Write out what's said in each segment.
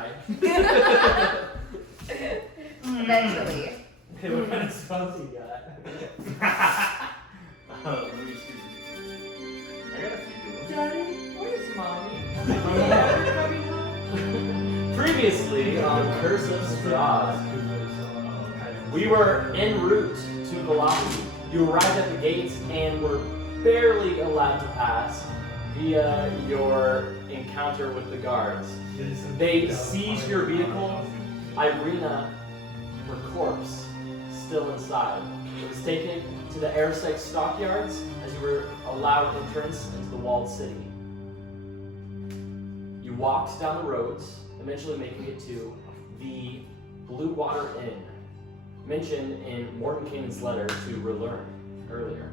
die. Eventually. Hey, what kind of spells you got? Let me see. I got a few good ones. Daddy, where's mommy? Previously on Curse of Strahd, we were en route to Vallaki. You arrived at the gates and were barely allowed to pass via your encounter with the guards. They seized your vehicle. Irina, her corpse, still inside. It was taken to the Ep.6 stockyards as you were allowed entrance into the walled city. You walked down the roads, eventually making it to the Blue Water Inn, mentioned in Morton Canaan's letter to Relearn earlier.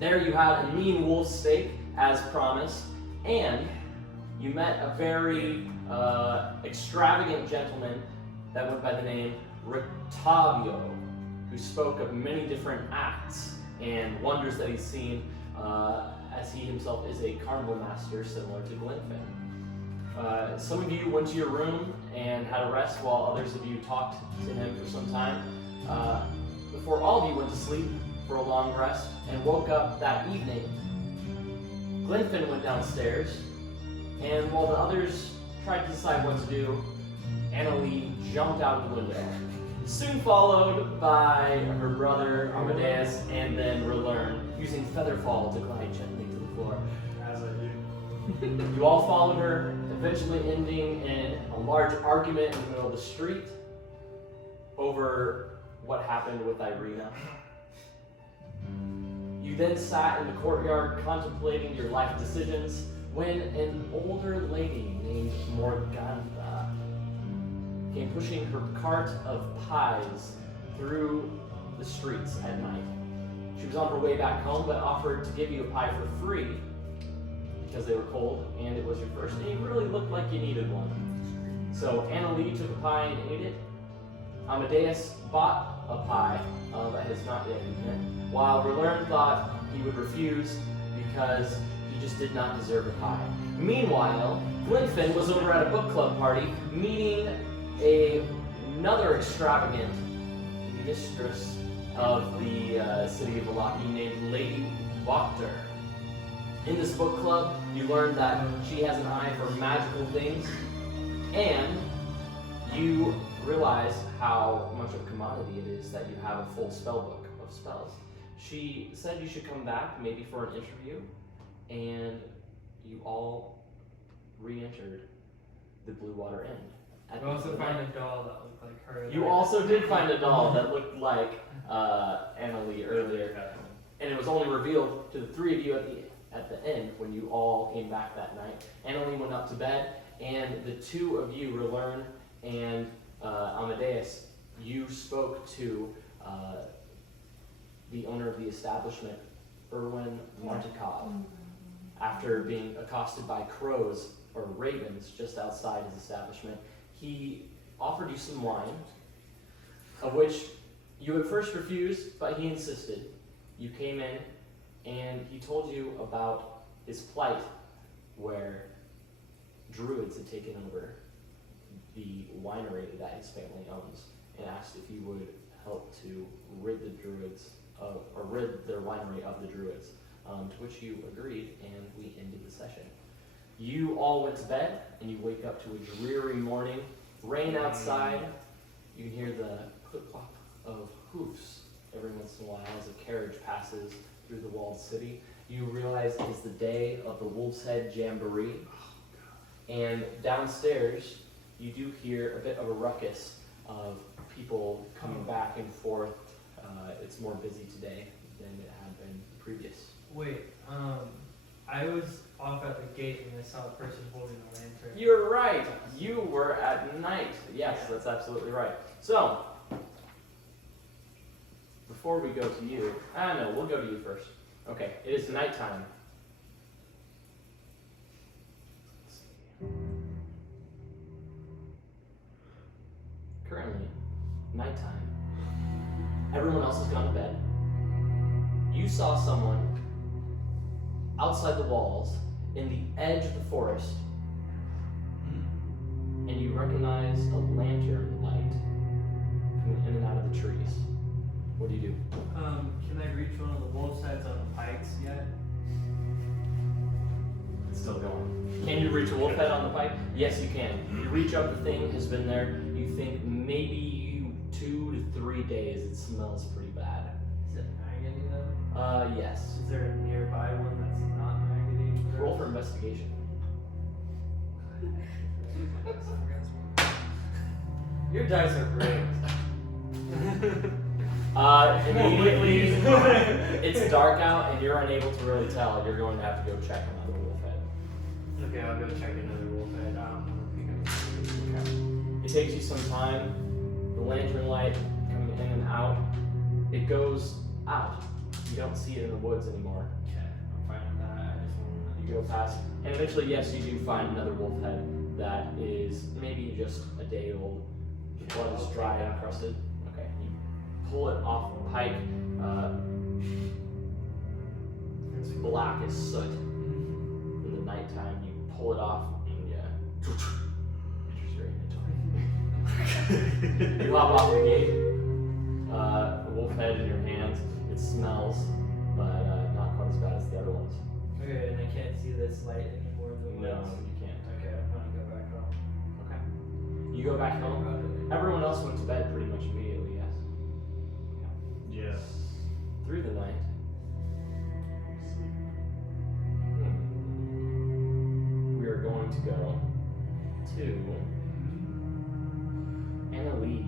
There you had a mean wolf steak, as promised, and you met a very extravagant gentleman that went by the name Rictavio, who spoke of many different acts and wonders that he's seen, as he himself is a carnival master similar to Glenfin. Some of you went to your room and had a rest, while others of you talked to him for some time. Before all of you went to sleep for a long rest and woke up that evening, Glenfin went downstairs, and while the others tried to decide what to do, Annalie jumped out of the window, soon followed by her brother Amadeus, and then Relearn, using Featherfall to glide gently to the floor. As I do. You all followed her, eventually ending in a large argument in the middle of the street over what happened with Irina. You then sat in the courtyard contemplating your life decisions when an older lady named Morgantha came pushing her cart of pies through the streets at night. She was on her way back home, but offered to give you a pie for free because they were cold and it was your first, and you really looked like you needed one. So Annalie took a pie and ate it. Amadeus bought a pie that has not yet eaten it, while Relearn thought he would refuse because he just did not deserve a pie. Meanwhile, Glenfin was over at a book club party meeting another extravagant mistress of the city of Vallaki named Lady Wachter. In this book club, you learn that she has an eye for magical things, and you realize how much of a commodity it is that you have a full spell book of spells. She said you should come back maybe for an interview, and you all re-entered the Blue Water Inn. You also find a doll that looked like her. You also did find a doll that looked like Annalie earlier, and it was only revealed to the three of you at the end when you all came back that night. Annalie went up to bed, and the two of you, Relearn and Amadeus, you spoke to the owner of the establishment, Erwin Martikov, after being accosted by crows or ravens just outside his establishment. He offered you some wine, of which you at first refused, but he insisted. You came in, and he told you about his plight, where druids had taken over the winery that his family owns, and asked if you would help to rid the druids or rid their winery of the druids, to which you agreed, and we ended the session. You all went to bed, and you wake up to a dreary morning, rain outside. You can hear the clip-clop of hoofs every once in a while as a carriage passes through the walled city. You realize it is the day of the Wolves Head Jamboree, and downstairs you do hear a bit of a ruckus of people coming back and forth. It's more busy today than it had been previous. Wait, I was off at the gate and I saw a person holding a lantern. You're right. You were at night. Yes, that's absolutely right. So, before we go to you, no, we'll go to you first. Okay, it is nighttime. Currently, nighttime. Everyone else has gone to bed. You saw someone outside the walls in the edge of the forest, and you recognize a lantern light coming in and out of the trees. What do you do? Can I reach one of the wolves' heads on the pikes yet? It's still going. Can you reach a wolf head on the pipe? Yes, you can. You reach up, the thing has been there. You think maybe 2 to 3 days. It smells pretty bad. Is it maggoty though? Yes. Is there a nearby one that's not maggoty? Roll for investigation. Your dice are great. Immediately, it's dark out and you're unable to really tell. You're going to have to go check another wolf head. Okay, I'll go check another wolf head. I don't want to pick up. Okay. It takes you some time. The lantern light coming in and out. It goes out. You don't see it in the woods anymore. Okay, I'm fine with that. I just want You go past, and eventually, yes, you do find another wolf head that is maybe just a day old. The blood is dry and crusted. Okay, you pull it off the pike. It's black as soot. In the nighttime, you pull it off, and you hop off the gate. A wolf head in your hands. It smells, but not quite as bad as the other ones. Okay, and I can't see this light anymore in the woods. No, you can't. Okay, I'm gonna go back home. Okay. You go back home. Everyone else went to bed pretty much immediately, yes. Yes. Through the night. We are going to go to Annalie.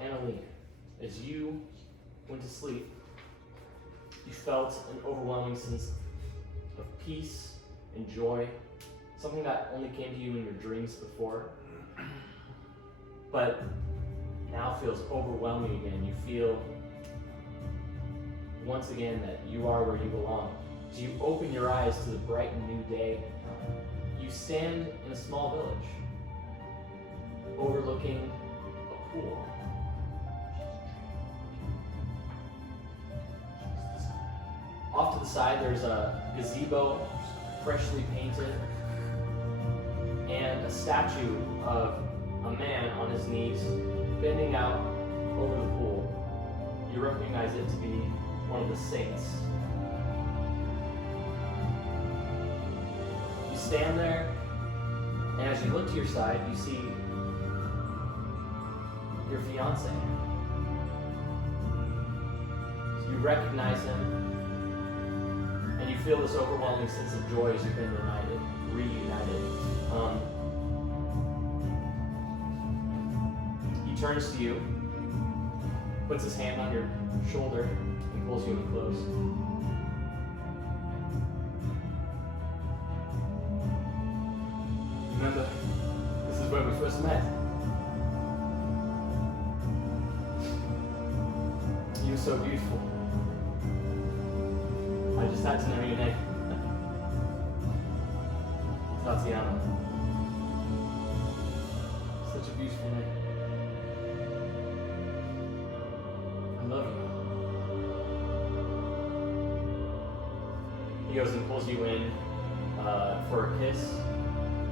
Annalie, as you went to sleep, you felt an overwhelming sense of peace and joy, something that only came to you in your dreams before, but now feels overwhelming again. You feel once again that you are where you belong. As you open your eyes to the bright and new day, you stand in a small village, overlooking a pool. Off to the side, there's a gazebo, freshly painted, and a statue of a man on his knees, bending out over the pool. You recognize it to be one of the saints. You stand there, and as you look to your side, you see your fiance. So you recognize him, and you feel this overwhelming sense of joy as you've been reunited. He turns to you, puts his hand on your shoulder, and pulls you in close. Remember, this is where we first met. You're so beautiful. I just had to know your name. Tatiana. Such a beautiful name. I love you. He goes and pulls you in for a kiss.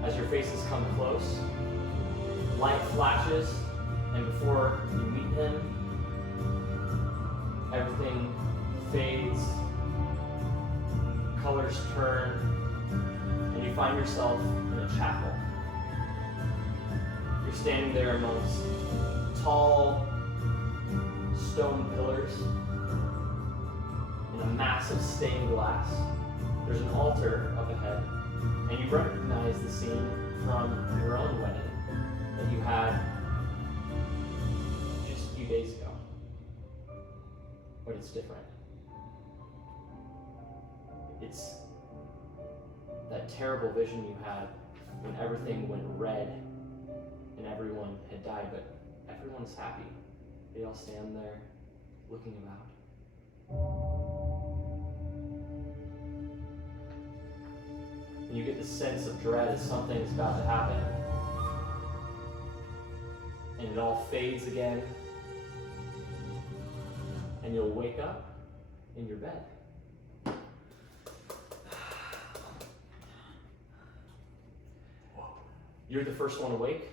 As your faces come close, light flashes, and before you meet him, everything fades, colors turn, and you find yourself in a chapel. You're standing there amongst tall stone pillars and a massive stained glass. There's an altar up ahead, and you recognize the scene from your own wedding that you had just a few days ago. But it's different. It's that terrible vision you had when everything went red and everyone had died, but everyone is happy. They all stand there looking about. And you get this sense of dread as something is about to happen. And it all fades again. And you'll wake up in your bed. You're the first one awake.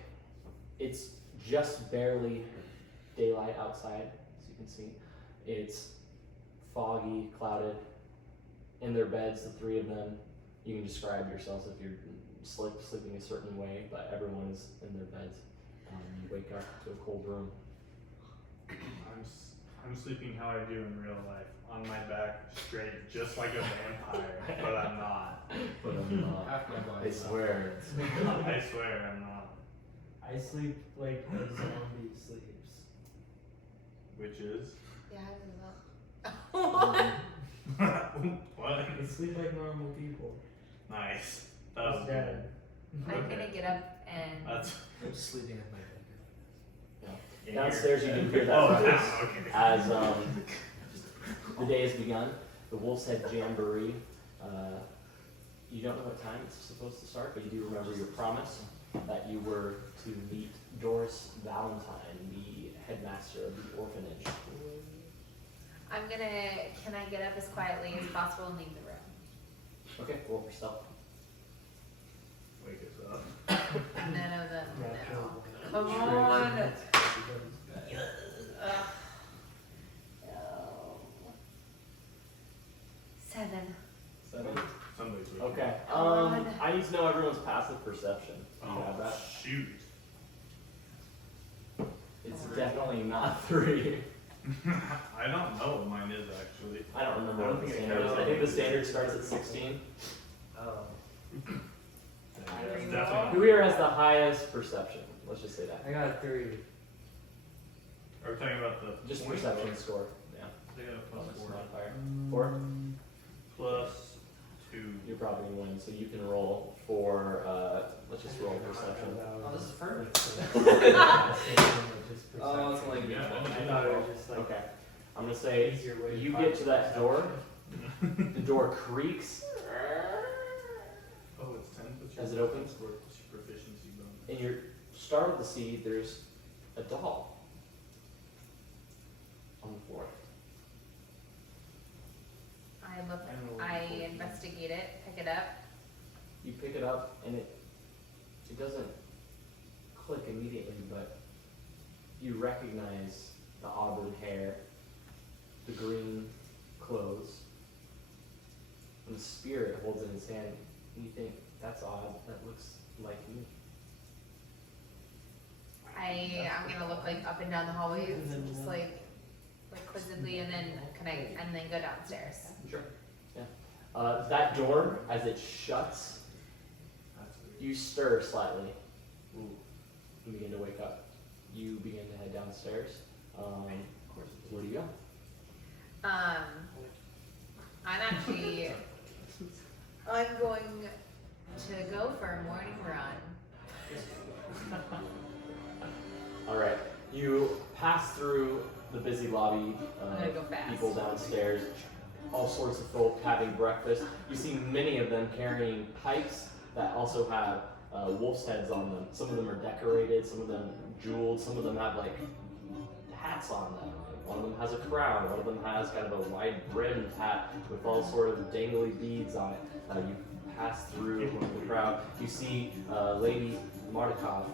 It's just barely daylight outside, as you can see. It's foggy, clouded. In their beds, the three of them, you can describe yourselves if you're sleeping a certain way, but everyone is in their beds. You wake up to a cold room. I'm sleeping how I do in real life, on my back, straight, just like a vampire, but I'm not. But I'm not. Half my body. I swear. I swear I'm not. I sleep like a zombie sleeps. Which is? Yeah, I don't know. What? I sleep like normal people. Nice. That was Who's good. dead? I'm gonna get up and That's I'm just sleeping at my bed. Downstairs, you can hear that Oh, ruckus okay. as the day has begun. The Wolves Head Jamboree. You don't know what time it's supposed to start, but you do remember your promise that you were to meet Doris Valentine, the headmaster of the orphanage. can I get up as quietly as possible and leave the room? Okay, roll for stealth. Wake us up. None of them Yeah, know. sure. Come Straight on. in everybody's bed. Ugh. No. 7. 7. Somebody's waking Okay. God. I need to know everyone's passive perception. Do you have that? Shoot. It's definitely not 3. I don't know what mine is actually. I don't remember I don't what the think it standard is. counts. I think the standard starts at 16. Oh. It's definitely. Who here has the highest perception? Let's just say that. I got a 3. Are we talking about the Just point perception or- score. Yeah. They got a plus Plus 4. modifier. 4? Plus 2. You're probably gonna win, so you can roll for. Let's just roll perception. Oh, this is perfect. Oh, Oh, it's only Yeah. I thought it was just like Okay. I'm gonna say easier way you find get to that perception. door. The door creaks Oh, it's 10. What's as it opens, What's your proficiency bonus? and you're startled to see there's a doll on the floor. I investigate it, pick it up. You pick it up and it doesn't click immediately, but you recognize the auburn hair, the green clothes, and the spear it holds in his hand. And you think, that's odd, that looks like me. I'm gonna look like up and down the hallways, just like quizzically, and then go downstairs. Sure. Yeah. That door, as it shuts, That's weird. you stir slightly. Ooh. You begin to wake up. You begin to head downstairs. Where do you go? I'm going to go for a morning run. All right. You pass through the busy lobby. I'm gonna go fast. People downstairs, all sorts of folk having breakfast. You see many of them carrying pipes that also have wolf's heads on them. Some of them are decorated, some of them jeweled, some of them have like hats on them. One of them has a crown, one of them has kind of a wide brimmed hat with all sort of dangly beads on it. You pass through the crowd. You see Lady Mardikov,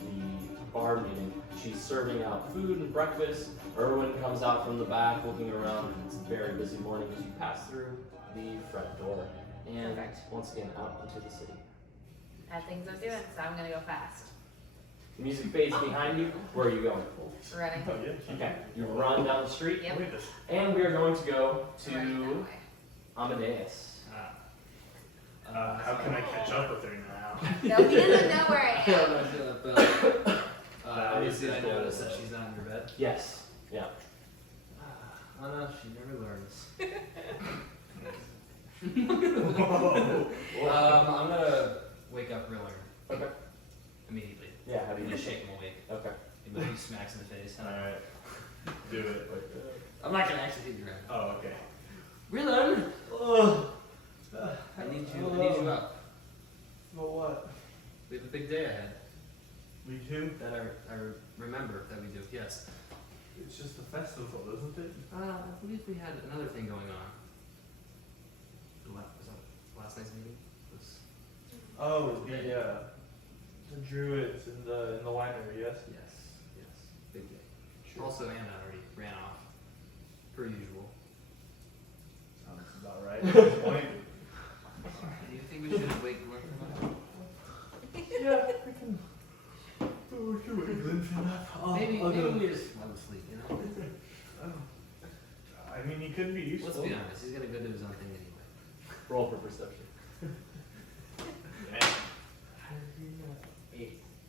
the barmaid. She's serving out food and breakfast. Erwin comes out from the back looking around. It's a very busy morning as you pass through the front door. And Perfect. once again, out into the city. I had things I was doing, so I'm gonna go fast. The music fades behind you. Where are you going? Running. Oh, yeah. Okay, you run down the street. Yep. Wait this. And we are going to go Running that to way. Amadeus. How can I catch up with her now? No, he doesn't know where I I don't am. know, I feel that, but That obviously is I the goal. noticed that she's not in your bed. Yes. Yeah. Oh no, she never learns. Whoa. I'm gonna wake up real early Okay. immediately. Yeah, how do I'm you gonna shake him awake. Okay. Give him a few smacks in the face. Alright. Do it. I'm not gonna actually hit your head. Oh, okay. Rylan! I need you up. Well, what? We have a big day ahead. We do? That I remember that we do, yes. It's just a festival, isn't it? I believe we had another thing going on. Was that last night's meeting? Was Oh, the The druids in the winery, yes? Yes. Big day. Also, Anna already ran off. Per usual. Sounds about right at this point. Do you think we should wake Glenn up? Yeah, we can. Oh, we can wake Glenfin up. Maybe I'll we go. just let him sleep, you know? I mean, he could be useful. Let's be honest, he's gonna go do his own thing anyway. Roll for perception. Man.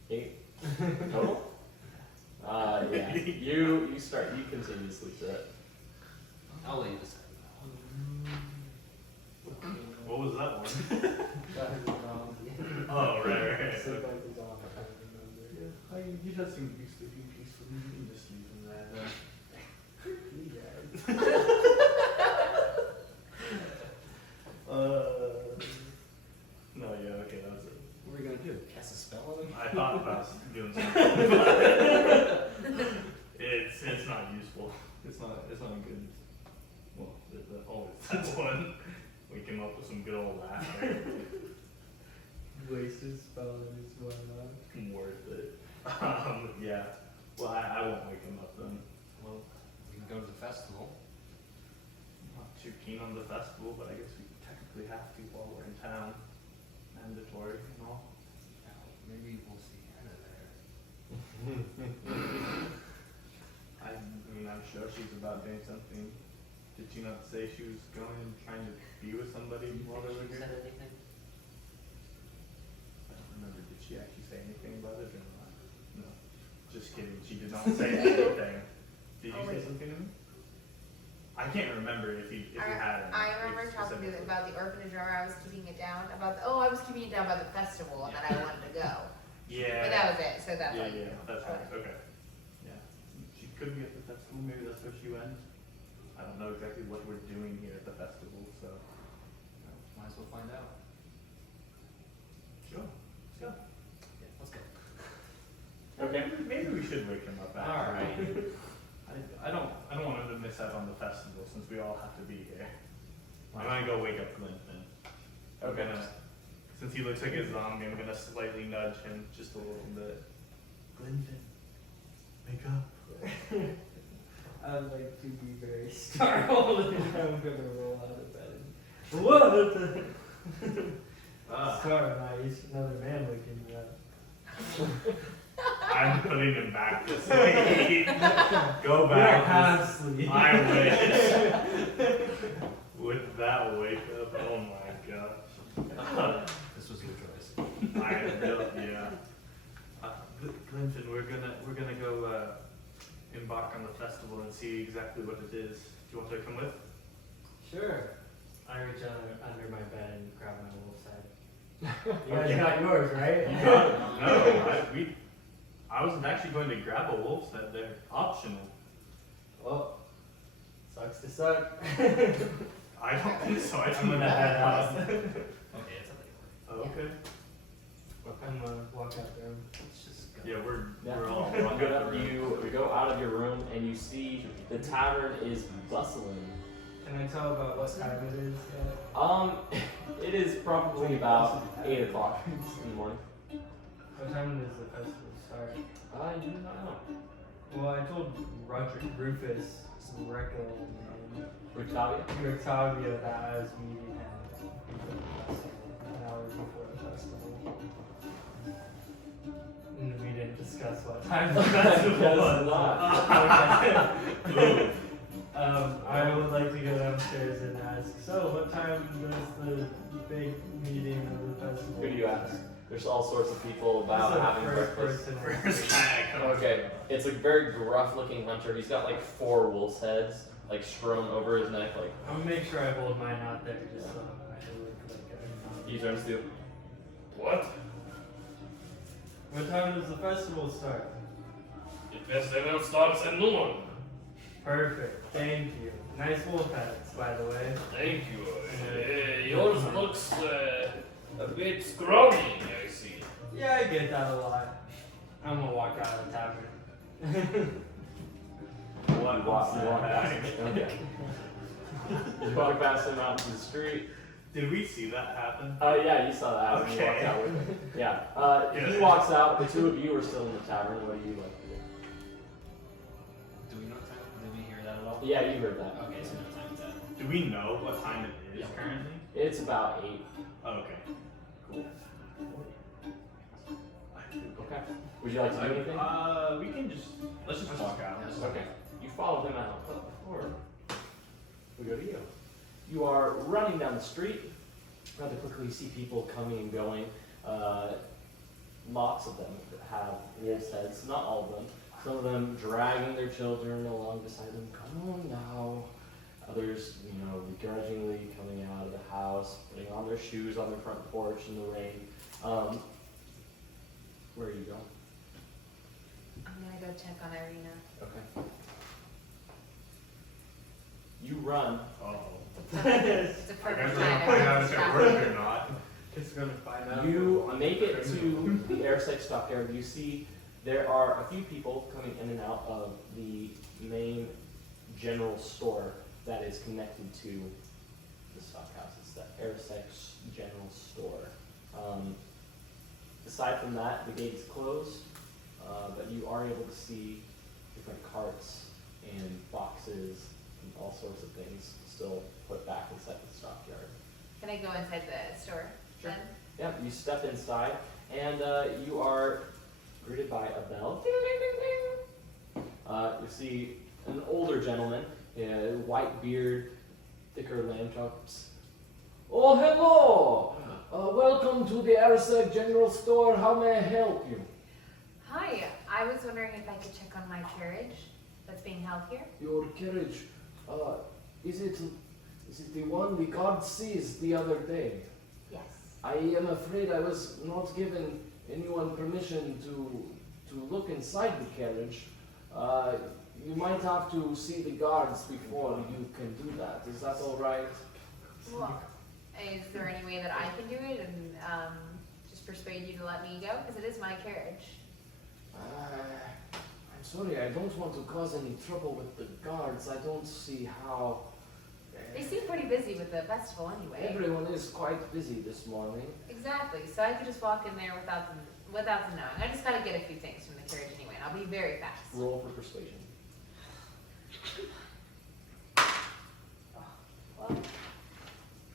8 total. Yeah. You continue to sleep through it. I'll let you decide. What was that one? That is wrong. Oh, right. Sleep like he's off, I can't remember. Yeah, he does seem to be sleeping peacefully. You can just leave him there. No, yeah, okay, that was it. What are we gonna do? Cast a spell on him? I thought about doing something, but it's not useful. It's not a good. Well, always that one. We came up with some good old laughter. Wasted spell is whatnot. Worth it. Yeah. Well, I won't wake him up then. Well, we can go to the festival. I'm not too keen on the festival, but I guess we technically have to while we're in town. Mandatory and all. Now, maybe we'll see Anna there. I mean, I'm sure she's about doing something. Did she not say she was going and trying to be with somebody while they were She here? said anything? I don't remember. Did she actually say anything about it or not? No. Just kidding. She did not say anything. Did you say something to me? I can't remember if you had. I remember talking to you about the orphanage. Remember, I was keeping it down about I was keeping it down about the festival, and then I wanted to go. Yeah. But that was it. So that's Yeah, that's right. Okay. Yeah. She could be at the festival. Maybe that's where she went. I don't know exactly what we're doing here at the festival, so. Might as well find out. Sure. Let's go. Yeah, let's go. Okay. Maybe we should wake him up. All right. I don't want him to miss out on the festival since we all have to be here. I'm gonna go wake up Glenfin. I'm Okay. gonna, since he looks like a zombie, I'm gonna slightly nudge him just a little bit. Glenfin, wake up. I'd like to be very startled and I'm gonna roll out of bed. What? Sorry, nice. Another man waking me up. I'm putting him back to sleep. Go You don't back. have sleep. I wish. With that wake up, oh my gosh. This was your choice. Yeah. Glenfin, we're gonna go embark on the festival and see exactly what it is. Do you want to come with? Sure. I reach under my bed and grab my wolf's head. You Okay. guys got yours, right? No, I was actually going to grab a wolf's head there. Optional. Well, sucks to suck. I don't think so. I I'm gonna head out. Okay, it's up to you. Okay. I'm gonna walk out there. Let's just go. Yeah, we're all We go out of your room and you see the tavern is bustling. Can I tell about what time it is yet? It is probably about 8 o'clock in the morning. What time does the festival start? I do not know. Well, I told Rufus, Rictavia that I was meeting him before the festival, an hour before the festival. And we didn't discuss what time the festival Guess was. not. I would like to go downstairs and ask, so what time does the big meeting of the festival? Who do you ask? There's all sorts of people about This is the having first breakfast. person. Okay, it's a very gruff-looking hunter. He's got like 4 wolf's heads, like strewn over his neck. Like I'm gonna make sure I hold mine out there just so I look like he turns to you. What? What time does the festival start? The festival starts at noon. Perfect, thank you. Nice wolf heads, by the way. Thank you. Yours looks a bit scrawny, I see. Yeah, I get that a lot. I'm gonna walk out of the tavern. You walk past him. Okay. You walk past him out into the street. Did we see that happen? Yeah, you saw that when you walked Okay. out with him. Yeah. He Good. walks out. The two of you are still in the tavern. What do you like to do? Do we know what time? Did we hear that at all? Yeah, you heard that. Okay, so no time is at. Do we know what time it is Yeah. currently? It's about 8. Oh, okay. Cool. Okay. Would you like to do anything? We can just let's just walk out. Okay. You follow him out. But before we go to you. You are running down the street. Rather quickly, you see people coming and going. Lots of them have wolves' heads. Not all of them. Some of them dragging their children along beside them. Come on now. Others, begrudgingly coming out of the house, putting on their shoes on their front porch in the rain. Where are you going? I'm gonna go check on Irina. Okay. You run. It's a I perfect guess time. we're gonna find out if it worked or not. Just gonna find out. You make it to the Ep.6 stockyard. You see there are a few people coming in and out of the main general store that is connected to the stockhouse. It's the Ep.6 general store. Aside from that, the gate is closed, but you are able to see different carts and boxes and all sorts of things still put back inside the stockyard. Can I go inside the store then? Yeah, you step inside, and you are greeted by a bell. You see an older gentleman, white beard, thicker lamb chops. Oh, hello! Welcome to the Arsec General Store. How may I help you? Hi, I was wondering if I could check on my carriage that's being held here. Your carriage, is it the one the guard seized the other day? Yes. I am afraid I was not given anyone permission to look inside the carriage. You might have to see the guards before you can do that. Is that all right? Well, is there any way that I can do it and just persuade you to let me go? Because it is my carriage. I'm sorry, I don't want to cause any trouble with the guards. I don't see how. They seem pretty busy with the festival anyway. Everyone is quite busy this morning. Exactly. So I could just walk in there without them knowing. I just gotta get a few things from the carriage anyway, and I'll be very fast. Roll for persuasion. Well,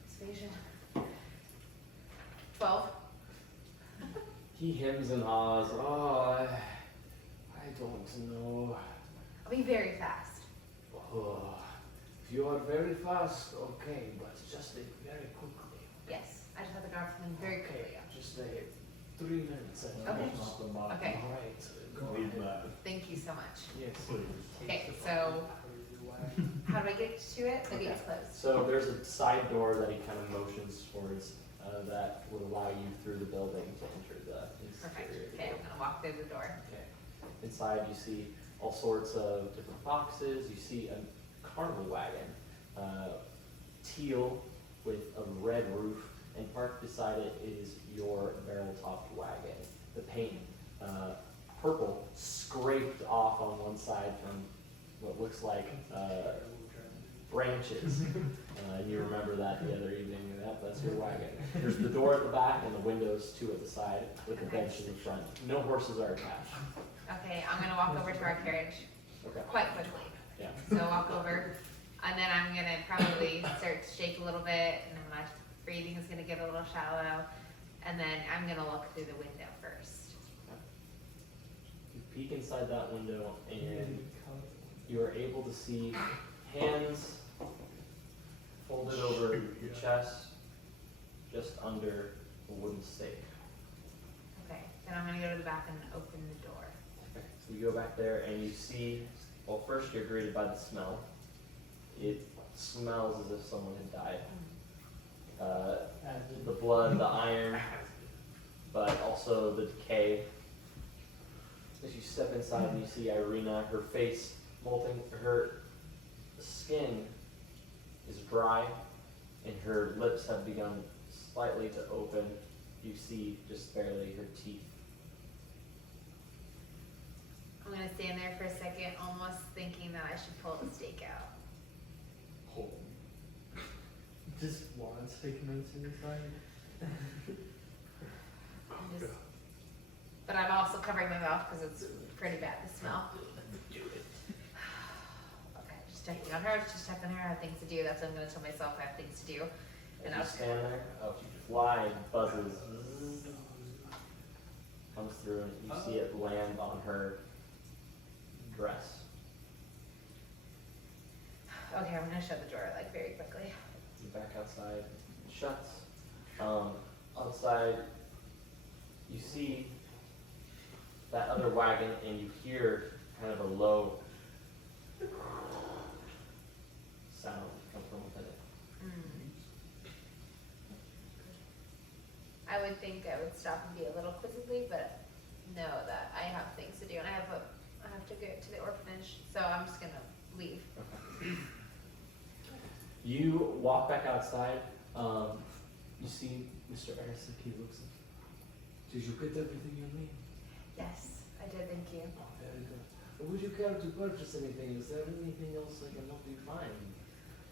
persuasion. 12. He hems and haws. Oh, I don't know. I'll be very fast. Oh, if you are very fast, okay, but just very quickly. Yes. I just have to grab something very quickly. Just 3 minutes. Okay. All Okay. right. Leave that. Thank you so much. Yes. Please. Okay, so how do I get to it? The gate's closed. So there's a side door that he kind of motions towards that would allow you through the building to enter the Perfect. interior. Okay, I'm gonna walk through the door. Okay. Inside you see all sorts of different boxes. You see a carnival wagon, teal with a red roof, and parked beside it is your barrel-topped wagon. The paint, purple, scraped off on one side from what looks like branches. And you remember that the other evening. That's your wagon. There's the door at the back and the windows two at the side with the bench in the front. No horses are attached. Okay, I'm gonna walk over to our carriage Okay. quite quickly. Yeah. So walk over, and then I'm gonna probably start to shake a little bit, and then my breathing is gonna get a little shallow, and then I'm gonna look through the window first. You peek inside that window and you are able to see hands folded over your chest, just under a wooden stake. Okay, then I'm gonna go to the back and open the door. Okay, so you go back there and you see, well, first you're greeted by the smell. It smells as if someone had died. The blood, the iron, but also the decay. As you step inside and you see Irina, her face molting, her skin is dry and her lips have begun slightly to open. You see just barely her teeth. I'm gonna stand there for a second, almost thinking that I should pull the stake out. just wants to commit suicide. But I'm also covering my mouth because it's pretty bad, the smell. Okay, just checking on her, just checking on her, I have things to do. That's what I'm gonna tell myself, I have things to do. And As I'll you stand there, a fly buzzes, comes through, and you see it land on her dress. Okay, I'm gonna shut the door like very quickly. You back outside, it shuts. Outside, you see that other wagon, and you hear kind of a low sound come from within it. I would think I would stop and be a little quizzically, but know that I have things to do and I have to go to the orphanage, so I'm just gonna leave. Okay. You walk back outside. You see Mr. Arasaki looks at you. Did you get everything you need? Yes, I did, thank you. Oh, very good. Would you care to purchase anything? Is there anything else I can help you find?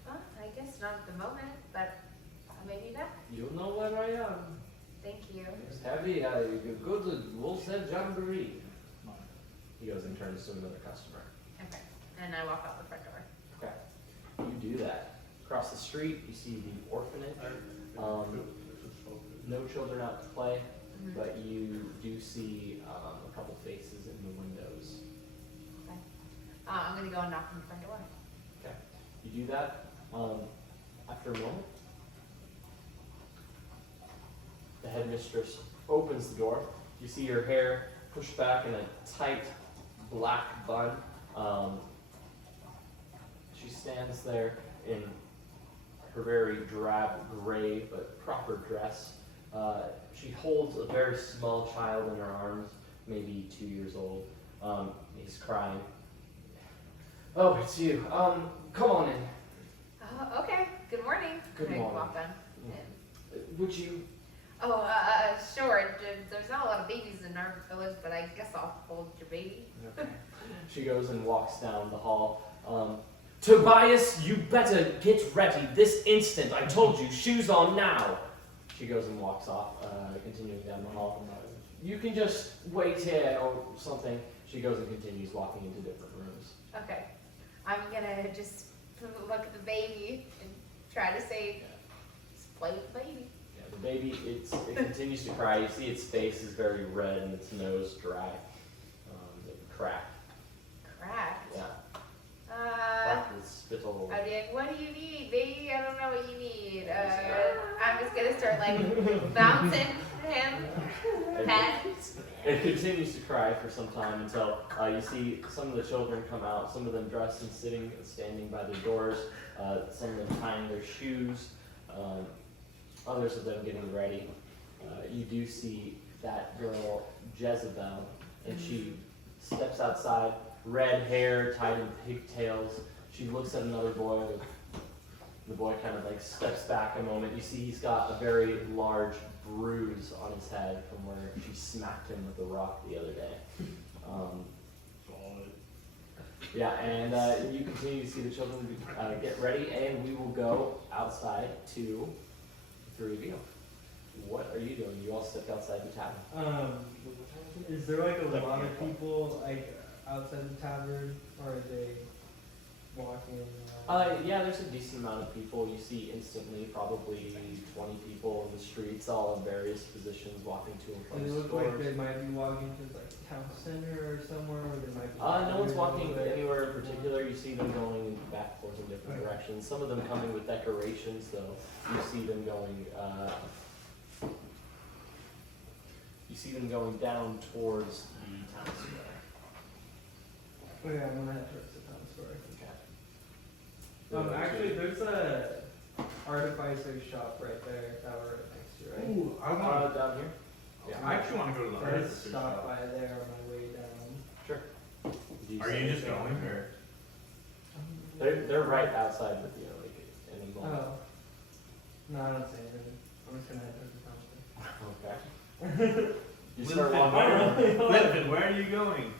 I guess not at the moment, but maybe back. You know where I am. Thank you. It's heavy. You go to Wolves Head Jamboree. He goes and turns to another customer. Okay, and I walk out the front door. Okay. You do that. Across the street, you see the orphanage. No children out to play, but you do see a couple faces in the windows. Okay. I'm gonna go and knock on the front door. Okay. You do that. After a moment, the headmistress opens the door. You see her hair pushed back in a tight black bun. She stands there in her very drab gray but proper dress. She holds a very small child in her arms, maybe 2 years old. He's crying. Oh, it's you. Come on in. Okay, good morning. Good And I morning. walk on in. Would you? Sure. There's not a lot of babies in our village, but I guess I'll hold your baby. Okay. She goes and walks down the hall. Tobias, you better get ready this instant. I told you, shoes on now. She goes and walks off, continuing down the hall. You can just wait here or something. She goes and continues walking into different rooms. Okay. I'm gonna just look at the baby and try to say, just play with the baby. Yeah, the baby, it continues to cry. You see its face is very red and its nose dry. Cracked. Cracked. Yeah. Cracked with spittle. I'm like, what do you need, baby? I don't know what you need. I'm just gonna start like bouncing him. Pet. It continues to cry for some time until you see some of the children come out, some of them dressed and standing by their doors, some of them tying their shoes, others of them getting ready. You do see that girl, Jezebel, and she steps outside, red hair tied in pigtails. She looks at another boy. The boy kind of like steps back a moment. You see he's got a very large bruise on his head from where she smacked him with a rock the other day. Yeah, and you continue to see the children get ready, and we will go outside to the three of you. What are you doing? You all stepped outside the tavern. Is there like a lot of people like outside the tavern, or are they walking around? Yeah, there's a decent amount of people. You see instantly probably 20 people in the streets, all in various positions, walking to and from Does it look stores. like they might be walking to like town center or somewhere, or they might be No one's walking away? anywhere in particular. You see them going back and forth in different directions. Some of them coming with decorations, though. You see them going. You see them going down towards the town square. Okay, I'm gonna head towards the town square. Okay. Actually, there's a artificer shop right there that we're right next to, right? Ooh, I want. Down here. Yeah. I actually want to go to the I just artificer stopped shop. by there on my way down. Sure. Are you just going or? They're right outside with you, like any moment. Oh. No, I don't say anything. I'm just gonna head towards the town square. Okay. You start Lincoln, walking. Lincoln, where are you going?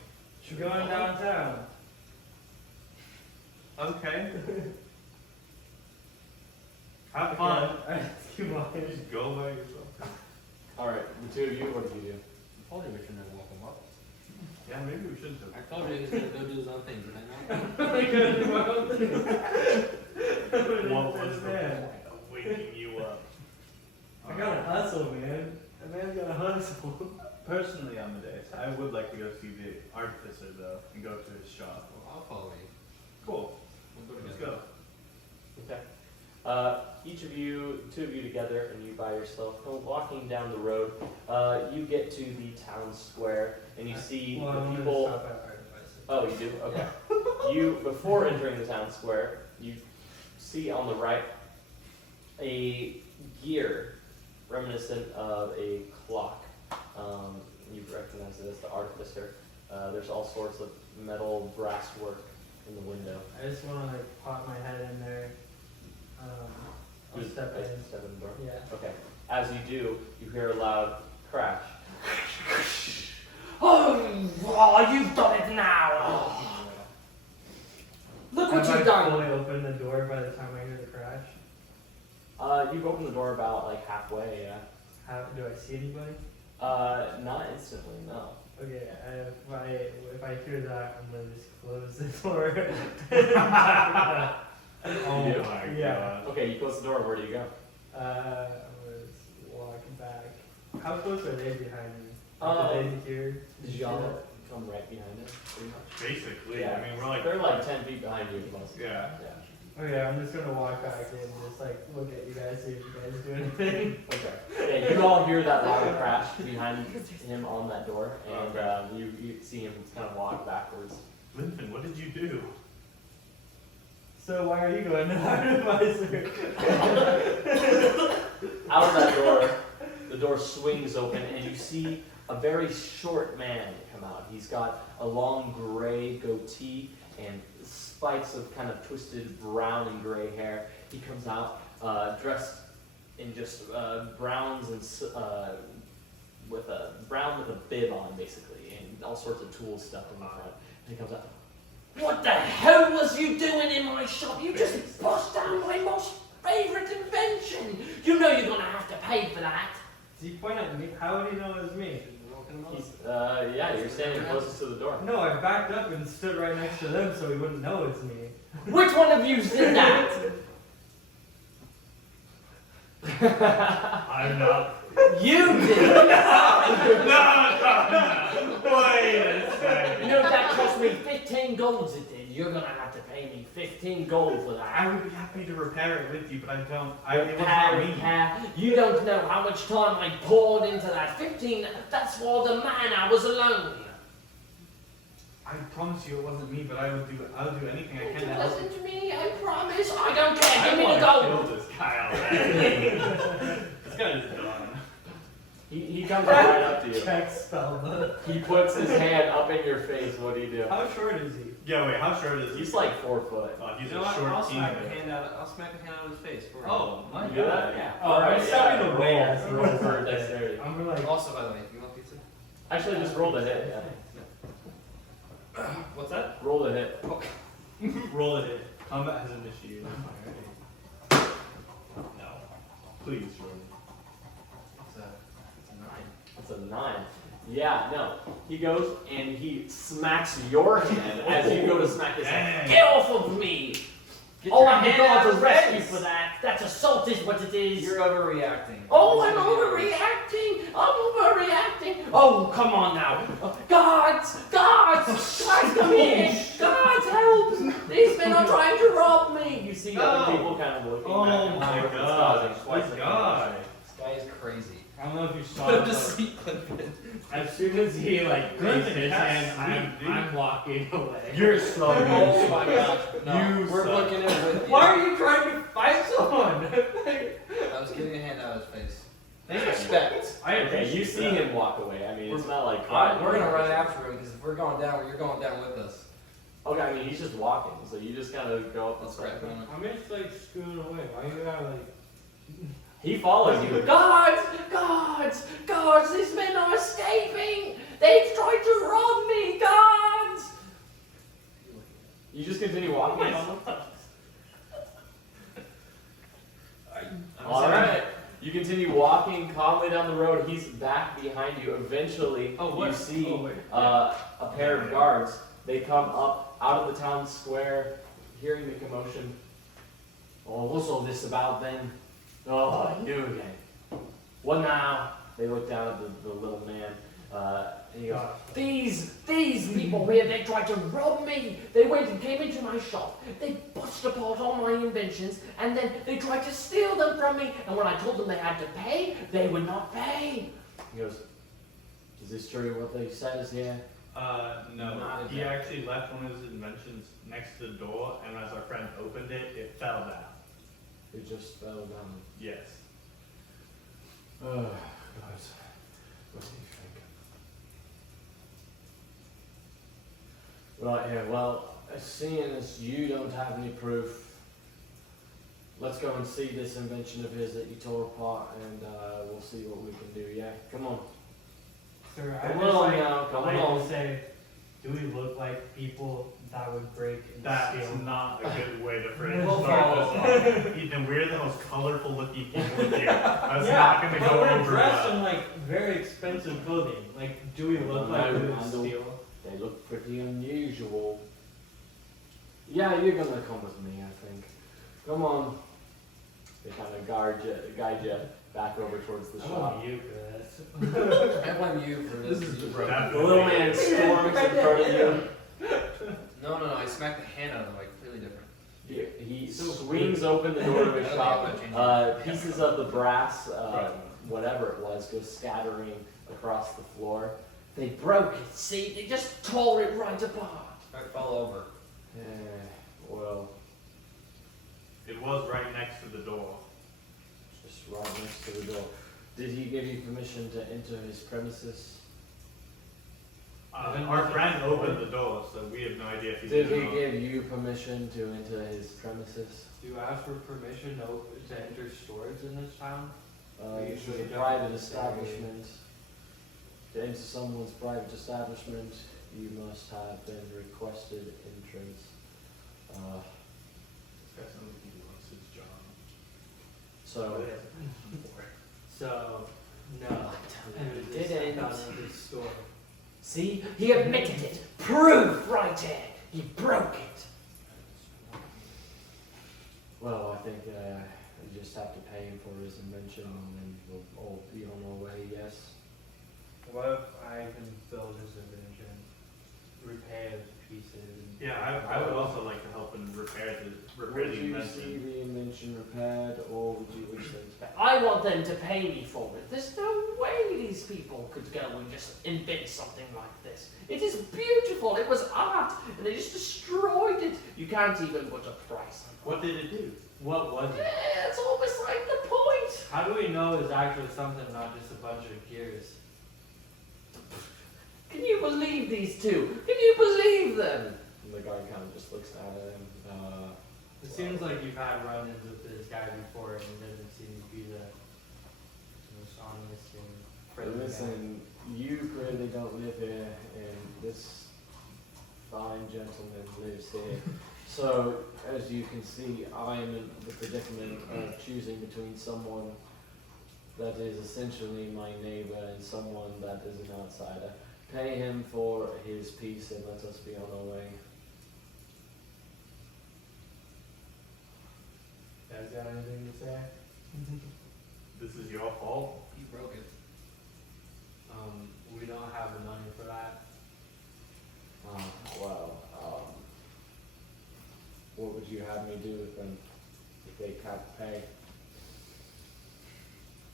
We're going downtown. Okay. Have fun. Keep walking. Just go by yourself. Alright, the two of you, what do you do? Probably we shouldn't have woke him up. Yeah, maybe we shouldn't have. I told you he was gonna go do his own thing, did I not? What was the point of waking you up? I gotta hustle, man. A man's gotta hustle. Personally, Amadeus, I would like to go see the artificer though, and go to his shop. Well, I'll follow you. Cool. We'll go Let's together. go. Okay. Each of you, two of you together, and you by yourself, walking down the road, you get to the town square, and you see Well, the I'm people. gonna stop at Artificer. Oh, you do? Okay. You, before entering the town square, you see on the right a gear reminiscent of a clock. You recognize it as the artificer. There's all sorts of metal brass work in the window. I just wanna like pop my head in there. I'll Just step in. Step in the door. Yeah. Okay. As you do, you hear a loud crash. Oh, you've done it now! Look what Have you've I done! fully opened the door by the time I hear the crash? You've opened the door about like halfway, yeah. Do I see anybody? Not instantly, no. Okay, if I hear that, I'm gonna just close the door. You do? my Yeah. Okay, you close the door, where do you go? I'm gonna just walk back. How close are they behind me? Um, Did they hear? Did see you all that? come right behind us, pretty much? Basically, I mean, we're like. They're like 10 feet behind you, most. Yeah. Okay, I'm just gonna walk back in, just like look at you guys, see if you guys do anything. Okay. Yeah, you all hear that loud crash behind him on that door, and you see him kind of walk backwards. Linton, what did you do? So why are you going to Artificer? Out of that door, the door swings open, and you see a very short man come out. He's got a long gray goatee and spikes of kind of twisted brown and gray hair. He comes out dressed in just browns and with a bib on, basically, and all sorts of tool stuff in the front. And he comes out. What the hell was you doing in my shop? You just bust down my most favorite invention! You know you're gonna have to pay for that! Did he point at me? How would he know it was me? He's, yeah, you're standing closest to the door. No, I backed up and stood right next to them so he wouldn't know it's me. Which one of you did that? I'm not. You did! No! Wait a second. You know that cost me 15 golds it did. You're gonna have to pay me 15 gold for that. I would be happy to repair it with you, but I don't. It was not me. Repair. You don't know how much time I poured into that. 15, that's for the man I was alone. I promise you it wasn't me, but I'll do anything I can to You help. listen to me, I promise. I don't care. I Give me the wanna gold. kill this guy already. This guy is done. He comes right up to you. Check spell book. He puts his hand up in your face. What do you do? How short is he? Yeah, wait, how short is he? He's like 4 foot. He's You know a what? short I'll team. smack a hand out. I'll smack a hand out of his face for you. Oh my You do that? god. Yeah. Oh, Alright, I'm stepping yeah, away roll- as he roll runs for out. dexterity. I'm like, Also, by the way, you want pizza? Actually, just roll the hit. Yeah. What's that? Roll the hit. Roll it in. Combat has initiated. No. Please, Jordan. It's a 9. It's a 9. Yeah, no. He goes and he smacks your hand as you go to smack his hand. Get off of me! Get Oh, your I'm hand going out to of arrest you face. for that. That's assault is what it is. You're overreacting. Oh, I'm overreacting. I'm overreacting. Oh, come on now. Guards! Guards! Guys, come here! Guards, help! These men are trying to rob me. You see No. other people kind of looking Oh back and my forth. It's god. causing quite This the guy. This guy is crazy. I don't know if you saw Put him it, to but sleep, Clifford. as soon as he like Good raised thing his that's hand, sweet, dude. I'm walking away. You're so good. Oh my gosh. No, You we're suck. looking at it with you. Why are you trying to fight someone? I was giving a hand out of his face. Respect. I Okay, you see him walk away. I mean, it's not like We're gonna run after him because if we're going down, you're going down with us. Okay, I mean, he's just walking, so you just kind of go up and Let's grab step. him. I'm just like scooting away. Why you gotta like? He follows you. Guards! Guards! Guards! These men are escaping! They've tried to rob me! Guards! You just continue walking. All right. You continue walking calmly down the road. He's back behind you. Eventually, you see a pair of guards. They come up out of the town square, hearing the commotion. Oh, what's all this about then? Oh, you again. What now? They look down at the little man. And he goes, These people here, they tried to rob me. They went and came into my shop. They bust apart all my inventions, and then they tried to steal them from me. And when I told them they had to pay, they would not pay. he goes, is this true what they says here? No. Not He exactly. actually left one of his inventions next to the door, and as our friend opened it, it fell down. It just fell down. Yes. Oh, guys. What do you think? Right here, well, seeing as you don't have any proof, let's go and see this invention of his that you tore apart, and we'll see what we can do, yeah? Come on. Sir, I Come just on like, now, come like on. to say, do we look like people that would break and That's steal? not a good way to phrase We'll start follow. this off. Ethan, we're the most colorful looking people in here. That's Yeah, not gonna but go we're over dressed in well. like very expensive clothing. Like, do we look like we would steal? They look pretty unusual. Yeah, you're gonna come with me, I think. Come on. They kind of guide you back over towards the I shop. want you for this. I want you for this. This is broken. The little man storms in front of you. No, I smacked the hand out of him like completely different. He swings open the door of his I don't shop. think I'm gonna change Pieces of the brass, whatever it was, go scattering across the floor. They broke it, see? They just tore it right apart. Alright, fall over. Well, It was right next to the door. just right next to the door. Did he give you permission to enter his premises? Our friend opened the door, so we have no idea if he's Did in he or give you permission to enter his premises? Do you ask for permission to enter stores in this town? We It's usually a don't. private establishment. To enter someone's private establishment, you must have been requested entrance. This guy sounds like he loves his job. So, So, no. And we Just didn't. got into the store. See? He admitted it. Proof right here. He broke it. well, I think you just have to pay him for his invention, and then we'll all be on our way. Yes. What if I can build his invention, repair the pieces? And Yeah, I would also like to help him repair Would the you see invention. the invention repaired, or would you wish them to pay? I want them to pay me for it. There's no way these people could go and just invent something like this. It is beautiful. It was art, and they just destroyed it. You can't even put a price on it. What did it do? what was it? Yeah, it's all beside the point. How do we know it's actually something, not just a bunch of gears? Can you believe these two? Can you believe them? And the guy kind of just looks down at him. It seems like you've had run-ins with this guy before, and he doesn't seem to be the most honest and friendly guy. Listen, you clearly don't live here, and this fine gentleman lives here. So, as you can see, I am in the predicament of choosing between someone that is essentially my neighbor and someone that is an outsider. Pay him for his piece and let us be on our way. You guys got anything to say? This is your fault. You broke it. We don't have the money for that. What would you have me do with them if they can't pay?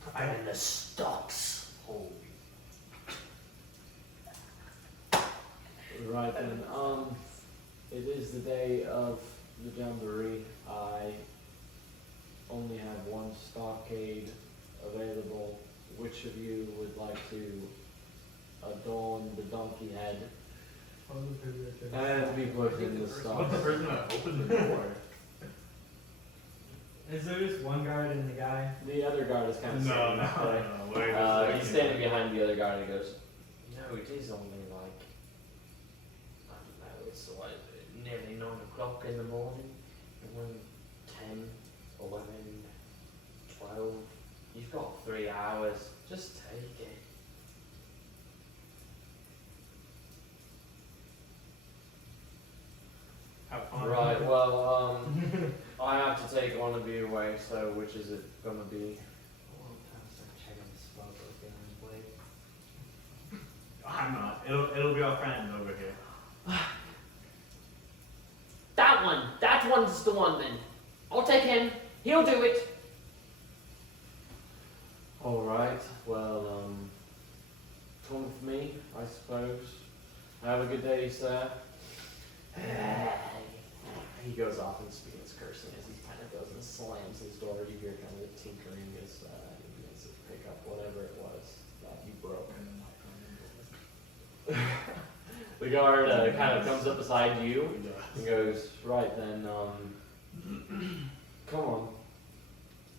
Put them in the stocks. Holy. Right then, it is the day of the Jamboree. I only have one stockade available. Which of you would like to adorn the donkey head and be put in the What's the stocks? person that opened the door? Is there just one guard in the guy? The other guard is kind of No, standing no, back there. no. Wait a second. He's standing behind the other guard and he goes, "No, it is only like, I don't know, it's like nearly 9 o'clock in the morning, and when 10, 11, 12, child. You've got 3 hours. Just take it. Have fun. Right, well, I have to take one of you away, so which is it gonna be? Well, time to start checking the smoke again. Wait. I'm not. It'll be our friend over here. That one! That one's the one then. I'll take him. He'll do it. Alright, well, come with me, I suppose. Have a good day, sir. He goes off and begins cursing as he kind of goes and slams his door. You hear kind of the tinkering as he begins to pick up whatever it was that he broke. The guard kind of comes up beside you and goes, right then, come on.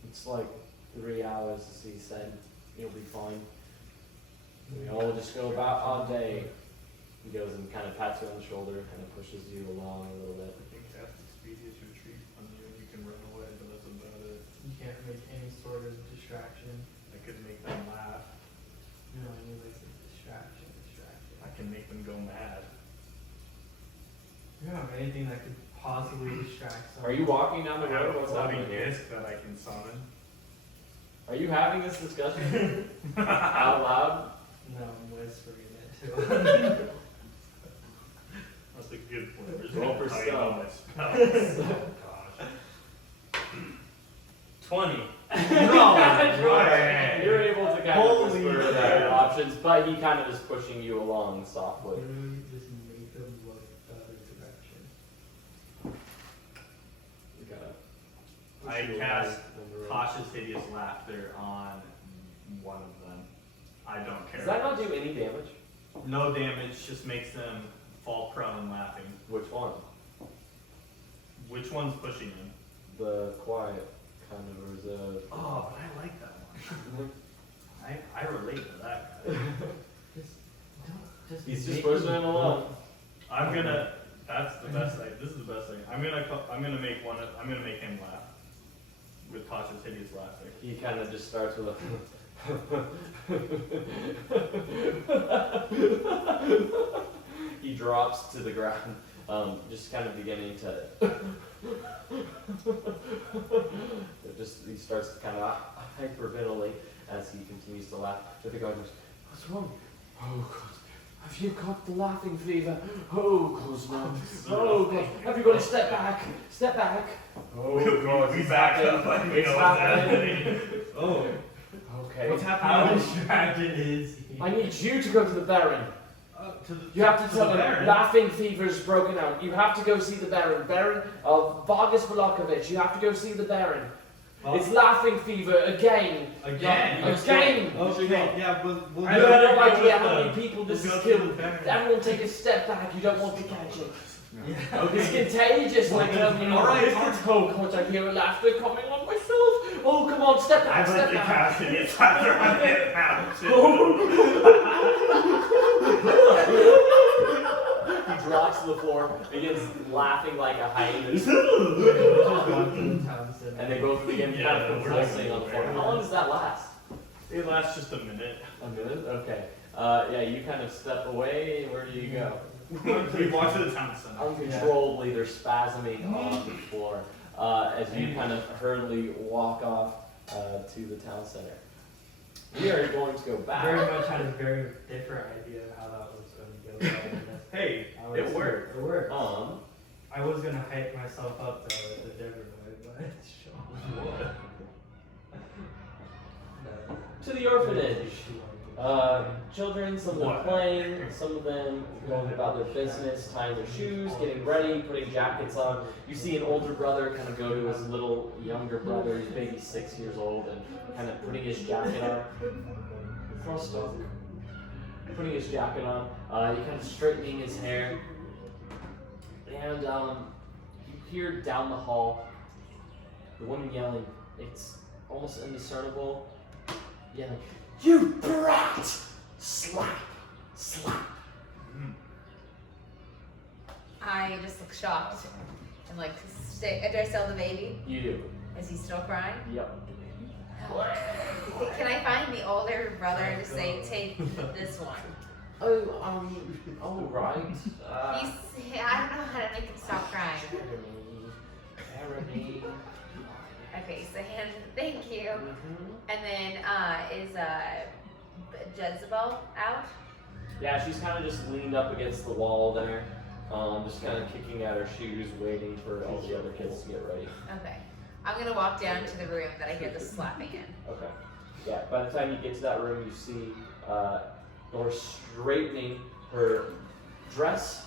It's like 3 hours, as he said. You'll be fine. We all just go about our day. He goes and kind of pats you on the shoulder, kind of pushes you along a little bit. I think that's the speediest retreat on you. You can run away, but that's about it. You can't make any sort of distraction. I could make them laugh. No, I need like a distraction. I can make them go mad. You don't have anything that could possibly distract someone. Are you walking down the I have road? a What's floating happening here? disc that I can summon. Are you having this discussion out loud? No, I'm whispering it to him. That's a good point. Just Roll gonna for tighten all stealth. my spells. Oh, gosh. 20. Right. You're able to kind of Holy whisper shit. their options, but he kind of is pushing you along softly. Literally just make them look the other direction. You gotta push I you cast along the road. Cautious Hideous Laughter on one of them. I don't care. Does that not do any damage? No damage, just makes them fall prone laughing. Which one? Which one's pushing him? The quiet kind of reserved. Oh, but I like that one. I relate to that guy. Just He's just make pushing them him along. look. I'm gonna. That's the best thing. This is the best thing. I'm gonna make one. I'm gonna make him laugh with cautious hideous laughter. He kind of just starts with a. He drops to the ground, just kind of beginning to. He starts to kind of hyperventilate as he continues to laugh. The guy goes, "What's wrong? Oh God, have you got the laughing fever? Oh God, no! Oh God, everybody step back, step back! Oh God, we it's back happening. up. Like we It's know what's happening. happening. Oh, Okay. what's How happening? distracted is he? I need you to go to the Baron. To the, You have to tell the him Baron? laughing fever's broken out. You have to go see the Baron. Baron of Vallaki. You have to go see the Baron. Well, It's laughing fever again. Again? Again. Okay, yeah, but we'll I go- have no go idea with how the- many people this we'll has go to killed. the Baron. Everyone take a step back. You don't want to catch it. Yeah. It's contagious. Like, you know, Alright, oh God, I hear laughter coming on myself. Oh, come on, step back, I'd like step to back. cast hideous laughter on him now too. He drops to the floor, begins laughing like a hyena. Let's just walk to the town center. And they both begin Yeah, kind of we're convulsing not on the floor. gonna How long does that last? It lasts just a minute. A minute? Okay. Yeah, you kind of step away. Where do you go? We walk to the town center. Uncontrollably, they're spasming on the floor as you kind of hurriedly walk off to the town center. We are going to go Very back. much had a very different idea of how that was going to go. Hey, I was- it worked. It worked. I was going to hype myself up though with a different way, but sure. to the orphanage. Children, some of them playing, some of them going about their business, tying their shoes, getting ready, putting jackets on. You see an older brother kind of go to his little younger brother, he's maybe 6 years old, and kind of putting his jacket on. Frost dog. Putting his jacket on, he kind of straightening his hair. And you hear down the hall the woman yelling, it's almost indiscernible, yelling, "You brat! Slap! Slap!" I just look shocked and like, do I still the baby? You do. Is he still crying? Yep. Can I find the older brother to say, take this one? Oh, all right. I don't know how to make him stop crying. Jeremy. Okay, so hand, thank you. And then, is Jezebel out? Yeah, she's kind of just leaned up against the wall there, just kind of kicking at her shoes, waiting for all the other kids to get ready. Okay. I'm gonna walk down to the room that I hear the slapping in. Okay. Yeah, by the time you get to that room, you see Nora straightening her dress.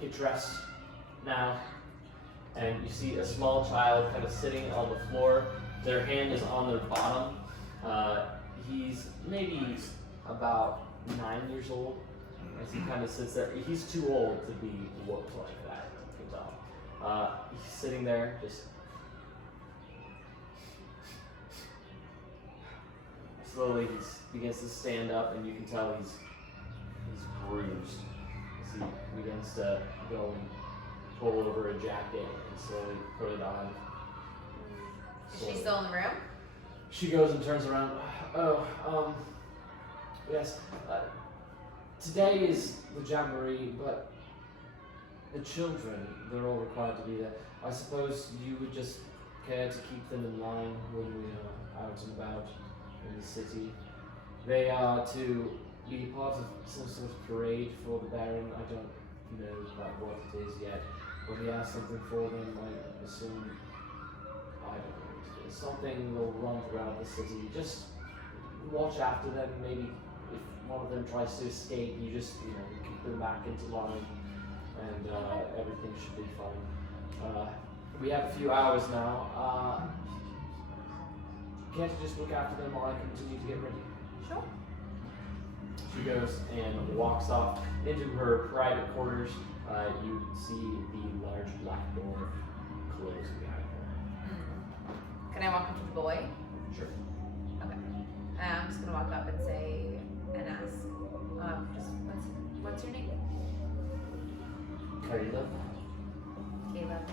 Get dressed now. And you see a small child kind of sitting on the floor. Their hand is on their bottom. He's maybe about 9 years old as he kind of sits there. He's too old to be whooped like that, you can tell. He's sitting there just slowly. He begins to stand up, and you can tell he's bruised as he begins to go and pull over a jacket and slowly put it on. Is she still in the room? She goes and turns around. Yes. Today is the jamboree, but the children, they're all required to be there. I suppose you would just care to keep them in line when we are out and about in the city. They are to be part of some sort of parade for the Baron. I don't know quite what it is yet, but we have something for them. I assume, I don't know what it is. Something will run throughout the city. Just watch after them. Maybe if one of them tries to escape, you just, kick them back into line, and everything should be fine. We have a few hours now. Can't you just look after them while I continue to get ready? Sure. She goes and walks off into her private quarters. You see the large black door close behind her. Can I walk up to the boy? Sure. Okay. I'm just gonna walk up and say, and ask, just what's your name? Caleb. Caleb.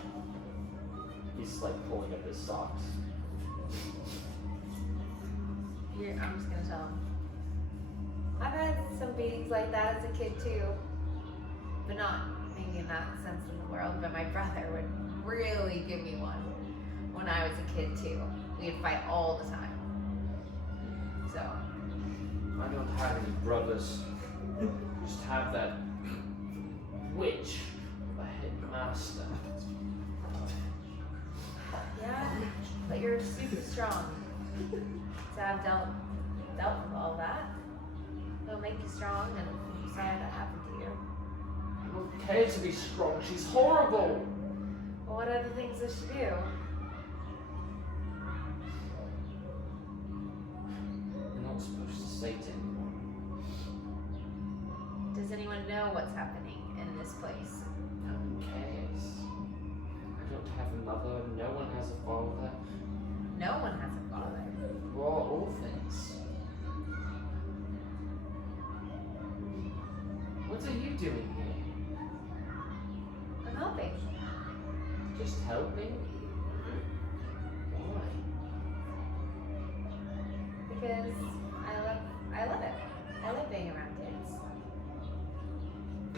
He's like pulling up his socks. I'm just gonna tell him. I've had some beatings like that as a kid too, but not maybe in that sense in the world. But my brother would really give me one when I was a kid too. We'd fight all the time. So. I don't have any brothers. Just have that witch, the headmaster. Yeah, but you're super strong. To have dealt with all that. It'll make you strong, and I'm sorry that happened to you. I don't care to be strong. She's horrible. Well, what other things does she do? You're not supposed to say to anyone. Does anyone know what's happening in this place? No one cares. I don't have a mother. No one has a father. No one has a father. We're all orphans. What are you doing here? I'm helping. Just helping? Why? Because I love it. I love being around kids.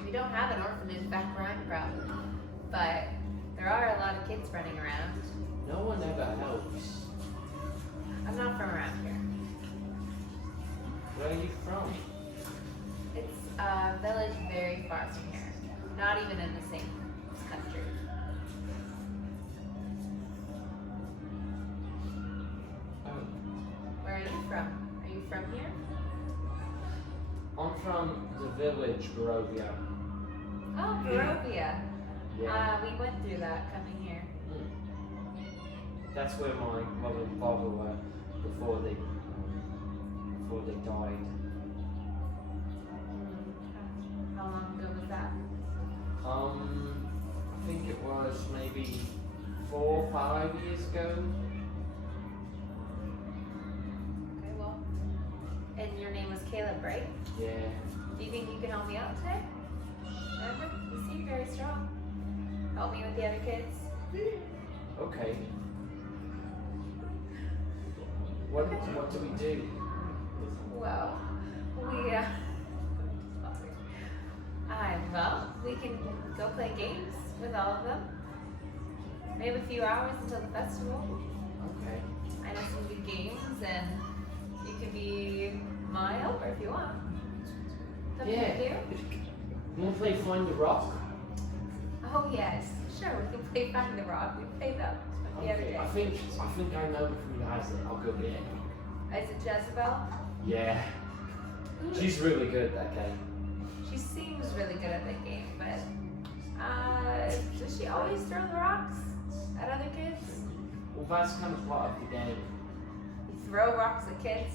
We don't have an orphanage back where I'm from, but there are a lot of kids running around. No one ever helps. I'm not from around here. Where are you from? It's a village very far from here. Not even in the same country. Oh, Where are you from? Are you from here? I'm from the village, Barovia. Oh, Barovia. Yeah. We went through that coming here. That's where my mother and father were before they died. How long ago was that? I think it was maybe 4 or 5 years ago. Okay, well. And your name was Caleb, right? Yeah. Do you think you can help me out today? Remember? You seem very strong. Help me with the other kids. Okay. What do we do? Well, well, we can go play games with all of them. We have a few hours until the festival. Okay. I know some good games, and you can be my helper if you want. Something Yeah. to do? You want to play Find the Rock? Oh yes, sure. We can play Find the Rock. We played that the other Okay. day. I think I know who has it. I'll go get it. Is it Jezebel? Yeah. Ooh. She's really good at that game. She seems really good at that game, but does she always throw the rocks at other kids? Well, that's kind of part of the game. You throw rocks at kids?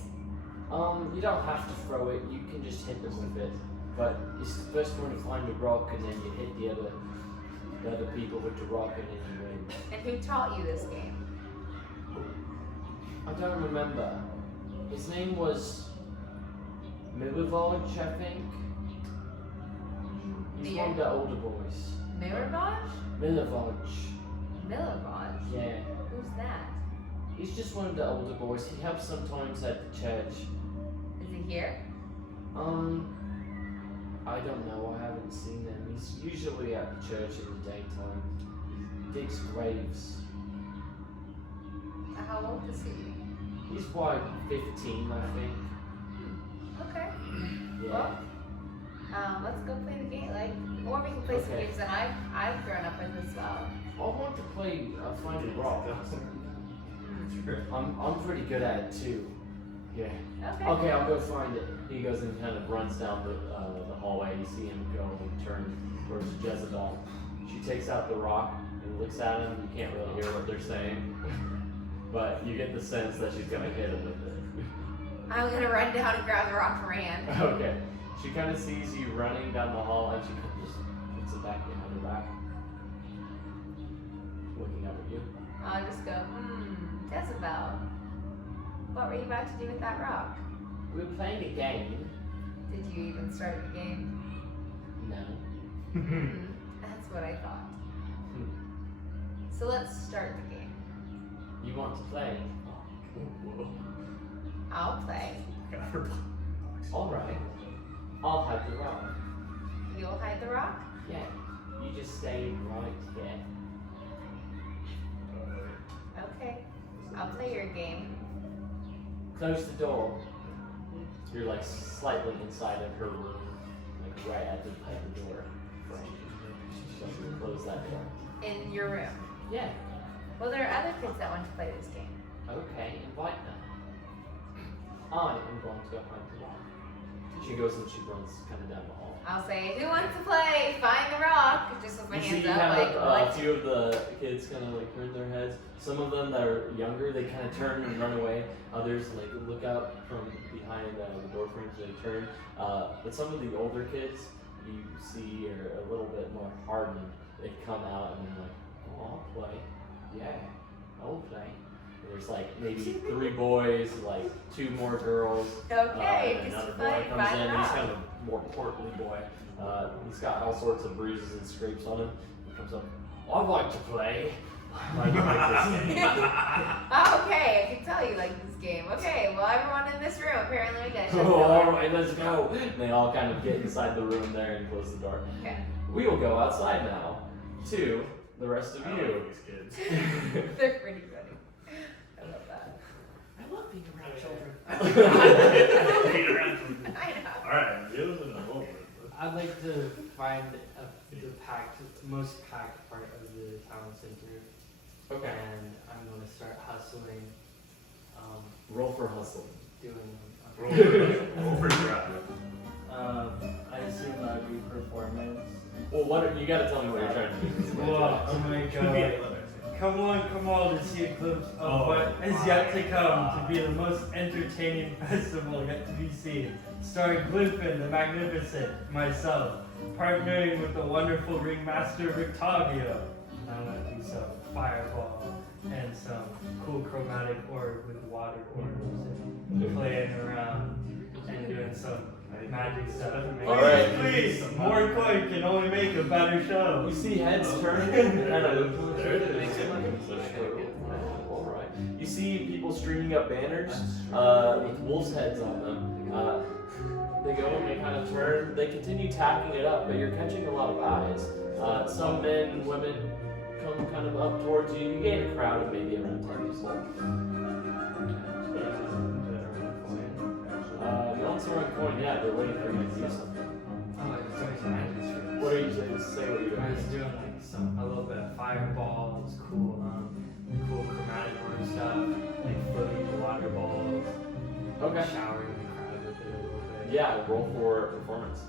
You don't have to throw it. You can just hit them with it. But it's the first one to find the rock, and then you hit the other people with the rock, and then you win. And who taught you this game? I don't remember. His name was Milivoje, I think. He's one of the older boys. Mirabaj? Milivoje. Milivoj? Yeah. Who's that? He's just one of the older boys. He helps sometimes at the church. Is he here? I don't know. I haven't seen him. He's usually at the church in the daytime. He digs graves. How old is he? He's like 15, I think. Okay. Yeah. Well, let's go play the game. Or we can play some Okay. games that I've grown up with as well. I want to play Find a Rock. Sure. I'm pretty good at it too. Yeah. Okay. Okay, I'll go find it. He goes and kind of runs down the hallway. You see him go and turn towards Jezebel. She takes out the rock and looks at him. You can't really hear what they're saying, but you get the sense that she's gonna hit him with it. I'm gonna run down and grab the rock from her hand. Okay. She kind of sees you running down the hall, and she just puts it back behind her back, looking up at you. I'll just go, Jezebel. What were you about to do with that rock? We were playing a game. Did you even start the game? No. That's what I thought. So let's start the game. You want to play? Whoa. I'll play. Got her. All right. I'll hide the rock. You'll hide the rock? Yeah. You just stay right here. Okay. I'll play your game. Close the door. You're like slightly inside of her room, like right at the door. So you close that door. In your room. Yeah. Well, there are other kids that want to play this game. Okay. Invite them. I am going to go hide the rock. She goes and she runs kind of down the hall. I'll say, who wants to play Find the Rock? Just with my You see hands up, kind like, of what? a few of the kids kind of like turn their heads. Some of them that are younger, they kind of turn and run away. Others like look out from behind the door frames and they turn. But some of the older kids you see are a little bit more hardened. They come out and they're like, oh, I'll play. Yeah, I'll play. And there's like maybe 3 boys, like 2 more girls. Okay, and just another play boy comes Find in. the He's Rock. kind of a more portly boy. He's got all sorts of bruises and scrapes on him. He comes up. I'd like to play. I like this game. Okay, I can tell you like this game. Okay, well, everyone in this room, apparently we got Oh, all right, let's go. And they all kind of get inside the room there and close the door. Okay. We will go outside now to the rest of I don't you. know these kids. They're pretty funny. I love that. I love being around children. Beat around them. I know. Alright, give them a little bit. I'd like to find the most packed part of the town center, Okay. and I'm going to start hustling, Roll for hustle. doing. Roll for Strahd. I assume that would be performance. Well, you gotta tell me what you're trying to do. Whoa, oh my Could be god. a leather. Come on to see a glimpse of Oh what is my yet to come God. to be the most entertaining festival yet to be seen. Starring Glyphon the Magnificent, myself, partnering with the wonderful ringmaster Rictavio. I'm gonna do some fireball and some cool chromatic orb with water orbs and playing around and doing some magic stuff. Alright. Please, more coin can only make a better show. You see heads turning and kind of There it is. So true. All right. You see people stringing up banners with wolves' heads on them. They go and they kind of turn. They continue tacking it up, but you're catching a lot of eyes. Some men, women come kind of up towards you. You gain a crowd of maybe around 10 people. No one's throwing a coin yet. They're waiting for you to do something. Oh, it's always magic tricks. What are you doing? Say what you're I was doing. doing like a little bit of fireballs, cool chromatic orb stuff, like floating water balls, Okay. showering the crowd with it a little bit. Yeah, roll for performance.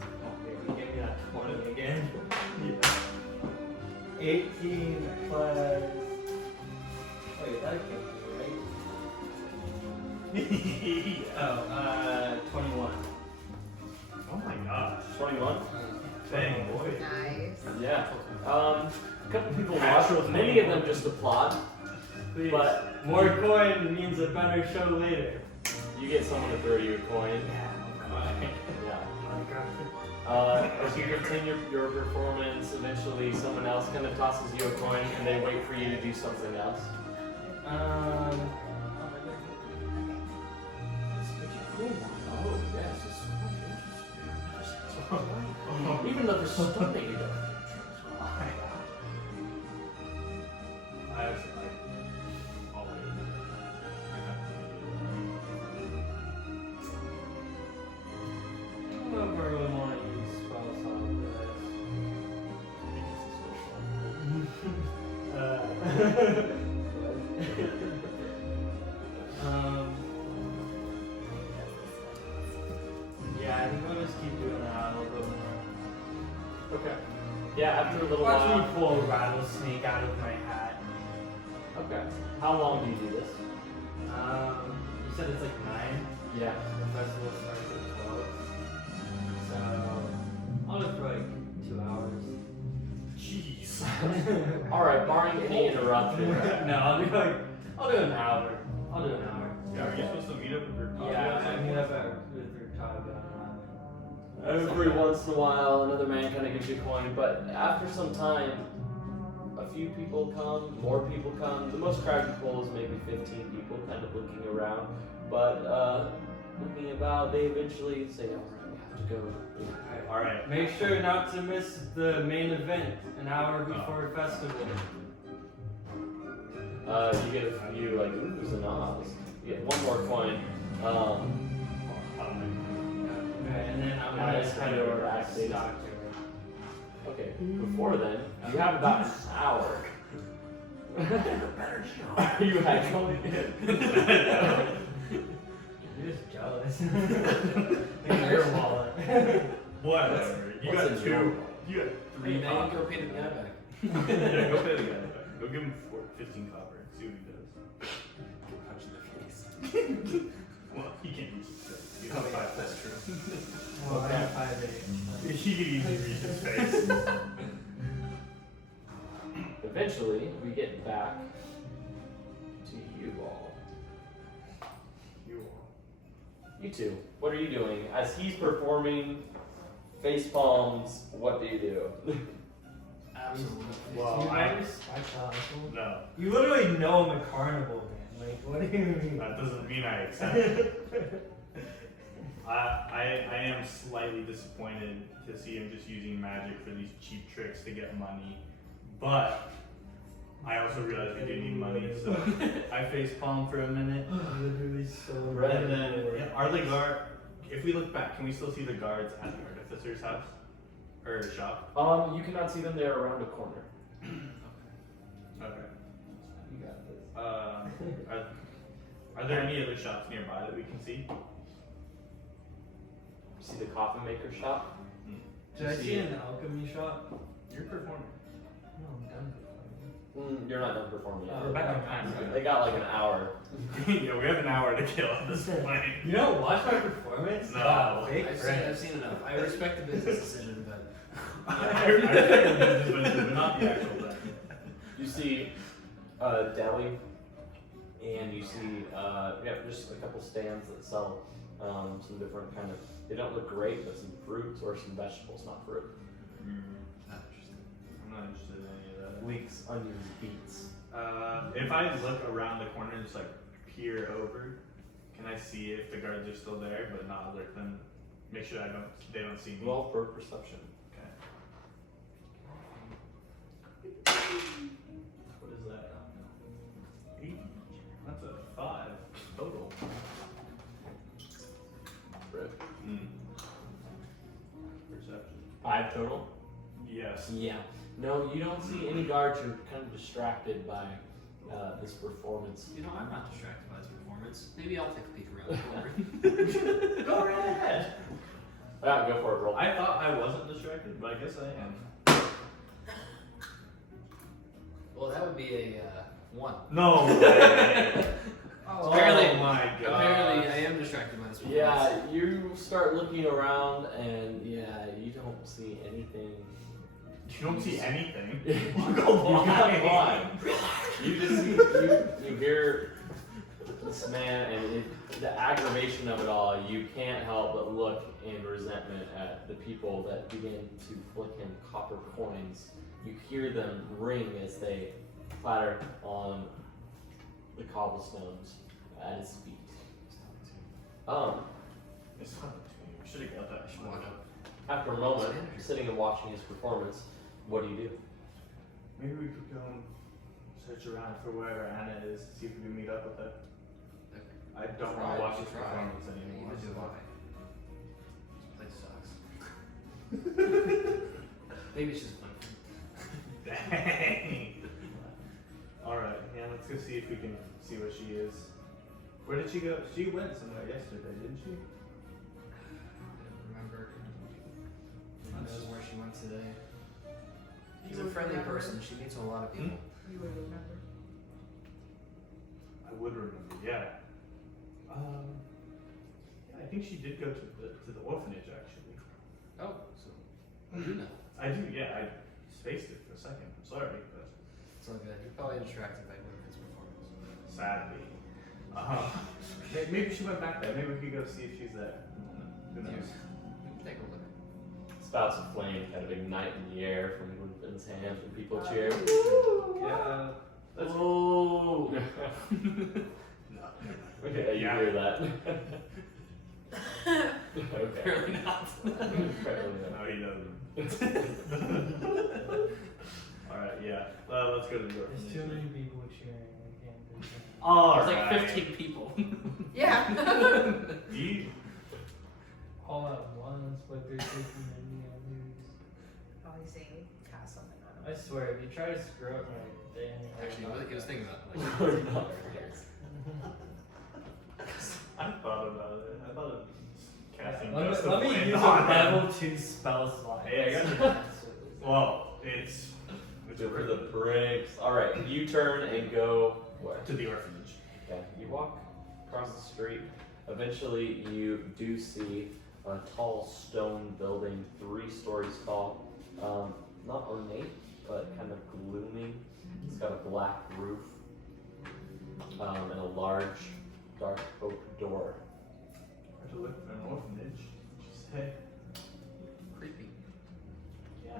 Oh, give me that 20 again. 18 plus. Wait, that can't be right. Oh, 21. Oh my gosh. 21. Dang, boy. Nice. Yeah. A couple people watch. Many of them just applaud. Please. But More coin means a better show later. you get someone to throw you a coin. Yeah. As you continue your performance, eventually someone else kind of tosses you a coin and they wait for you to do something else. Oh, yes, it's quite interesting. Even though they're stunning, you don't. I actually like all of it. I don't know if I really want to use spell slot for this. Yeah, I think I'll just keep doing that a little bit more. Okay. Yeah, after a little Watch me while. pull a rattlesnake out of my hat. Okay. How long do you do this? You said it's like 9. Yeah. The festival starts at 12. So I'll do it for like 2 hours. Jeez. Alright, barring any interruption. No, I'll do an hour. I'll do an hour. Yeah, are you supposed to meet up with your colleagues? Yeah, I meet up with Rictago. Every once in a while, another man kind of gives you a coin, but after some time, a few people come, more people come. The most crowded pool is maybe 15 people kind of looking around, but looking about, they eventually say, alright, we have to go. Alright. Make sure not to miss the main event an hour before festival. You get a few, like, oohs and ahs. You get one more coin. Okay, and then I'm Yeah, gonna it's head kind of over to activated. Doctor. Okay, before then, you have about an hour. You had coin. You're just jealous. In your wallet. Whatever. You What's got in 2. your- You got 3 Now you copper. go pay the guy back. Yeah, go pay the guy back. Go give him 15 copper. See what he does. Punch in the face. Well, he can't use his face. He Oh, has yeah, 5 that's true. Well, I have 5'8". He can easily reach his face. Eventually, we get back to you all. You two, what are you doing? As he's performing face palms, what do you do? Absolutely. Well, you I- never respect the hustle? No, You literally know I'm a carnival man. Like, what do you mean? that doesn't mean I accept it. I am slightly disappointed to see him just using magic for these cheap tricks to get money, but I also realize we do need money, so I face palm for a minute. Literally so And then, are the guard? If we look back, can we still see the guards at the artificer's house or shop? You cannot see them. They're around a corner. Okay. You got this. Are there any other shops nearby that we can see? See the coffin maker shop? Did I see an alchemy shop? You're performing. No, I'm done performing. You're not done performing yet. Oh, back on time. They got like an hour. Yeah, we have an hour to kill at this point. You don't watch my performance? No. Wow, fake I've friends. seen enough. I respect the business decision, but I respect the business, but not the actual thing. You see deli, and you see just a couple stands that sell some different kind of. They don't look great, but some fruits or some vegetables, not fruit. not interesting. I'm not interested in any of that. weeks unused beats. If I look around the corner and just like peer over, can I see if the guards are still there, but not alert them? Make sure they don't see me. Roll for perception. Okay. What is that? 8. That's a 5 total. Rip. Perception. 5 total? Yes. Yeah. No, you don't see any guards. You're kind of distracted by this performance. You know, I'm not distracted by this performance. Maybe I'll take a peek around the corner. Go right ahead. Yeah, go for it, roll. I thought I wasn't distracted, but I guess I am. Well, that would be a 1. No way. Oh, Apparently- my god. Apparently, I am distracted by this performance. Yeah, you start looking around and yeah, you don't see anything. You don't see anything. You go blind. You just see, you hear this man and the aggravation of it all, you can't help but look in resentment at the people that begin to flick him copper coins. You hear them ring as they clatter on the cobblestones at his feet. It's not we should have got that. I should walk up. After a moment, sitting and watching his performance, what do you do? Maybe we could go and search around for wherever Anna is, see if we can meet up with her. I don't want to watch this performance anymore. Neither do I. This place sucks. Maybe it's just fun. Dang. Alright, yeah, let's go see if we can see where she is. Where did she go? She went somewhere yesterday, didn't she? I don't remember. Who knows where she went today? She's a friendly person. She meets a lot of people. You would remember. I would remember, yeah. Yeah, I think she did go to the orphanage actually. Oh, so you know. I do, yeah, I spaced it for a second. I'm sorry, but It's all good. You're probably distracted by Gwyneth's performance. sadly. Maybe she went back there. Maybe we could go see if she's there. Who knows? Take a look. Spouts of flame kind of ignite in the air from Gwyneth's hands and people cheer. Yeah. That's Oh! no. Yeah, you hear that. Okay. Apparently not. Apparently not. No, he doesn't. Alright, yeah. Let's go to the orphanage. There's too many people cheering. I can't do that. Alright. There's like 15 people. Yeah. Do you, All at once, but they're taking many others. Probably saying we cast something on him. I swear, if you try to screw up my thing, Actually, he was thinking about We're like. not. I thought about it. I thought of casting Let Gust me of Wind use a on him. level 2 spell slot. Hey, I got you. Well, it's Good for the breaks. Alright, you turn and go where? to the orphanage. Okay, you walk across the street. Eventually, you do see a tall stone building, 3 stories tall. Not ornate, but kind of gloomy. It's got a black roof and a large, dark oak door. I had to look for an orphanage. Just hey. Creepy. Yeah.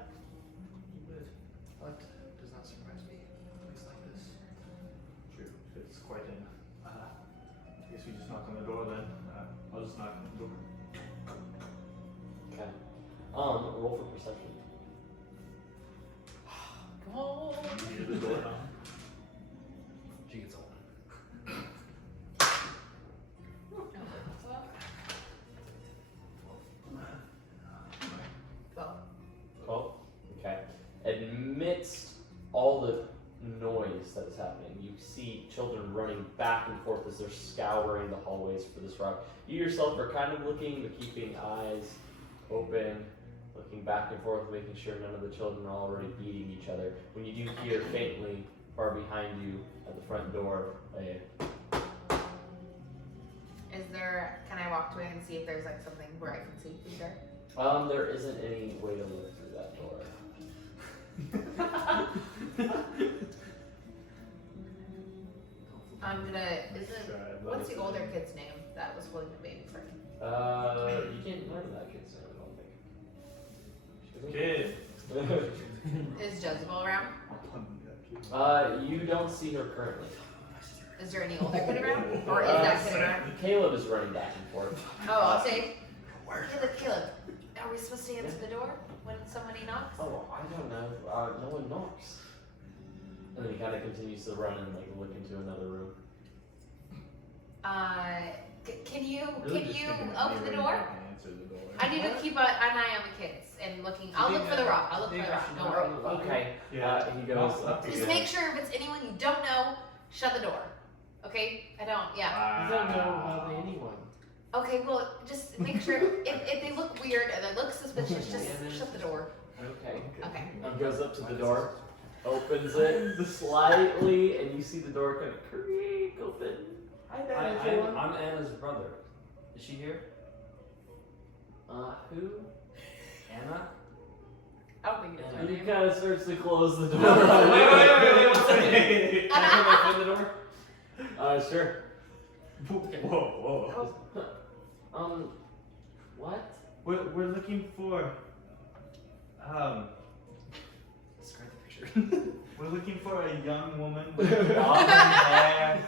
But does not surprise me. A place like this. True. It's quite in. I guess we just knock on the door then. I'll just knock on the door. Okay. Roll for perception. Come on. Hear the door knock. She gets old. Well, 12. Okay. Amidst all the noise that is happening, you see children running back and forth as they're scouring the hallways for this rock. You yourself are kind of looking, but keeping eyes open, looking back and forth, making sure none of the children are already beating each other. When you do hear faintly, far behind you at the front door, can I walk away and see if there's like something where I can see through there? there isn't any way to look through that door. What's the older kid's name that was holding the baby for me? You can't remember that kid's name, I don't think. Kid. Is Jezebel around? You don't see her currently. Is there any older kid around? Or is that kid around? Caleb is running back and forth. Oh, I'll say, Caleb, are we supposed to answer the door when somebody knocks? Oh, I don't know. No one knocks. And then he kind of continues to run and like look into another room. Can you Really just thinking of open the me door? running back and answer the door. I need to keep an eye on the kids and looking. I'll look for the rock. I'll look for the rock. Don't worry. Okay. Yeah. He goes Up to Just you. make sure if it's anyone you don't know, shut the door. Okay? I don't. Yeah. You don't know hardly anyone. Okay. Well, just make sure if they look weird and they look suspicious, just shut the door. Okay. Okay. He goes up to the door, opens it slightly, and you see the door kind of creak open. Hi there, everyone. I'm Anna's brother. Is she here? Who? Anna? I don't think it's And he your kind of starts to close the door. Wait, one second. Can I put my foot in the door? Sure. Whoa. What? We're looking for. Describe the picture. We're looking for a young woman with auburn hair.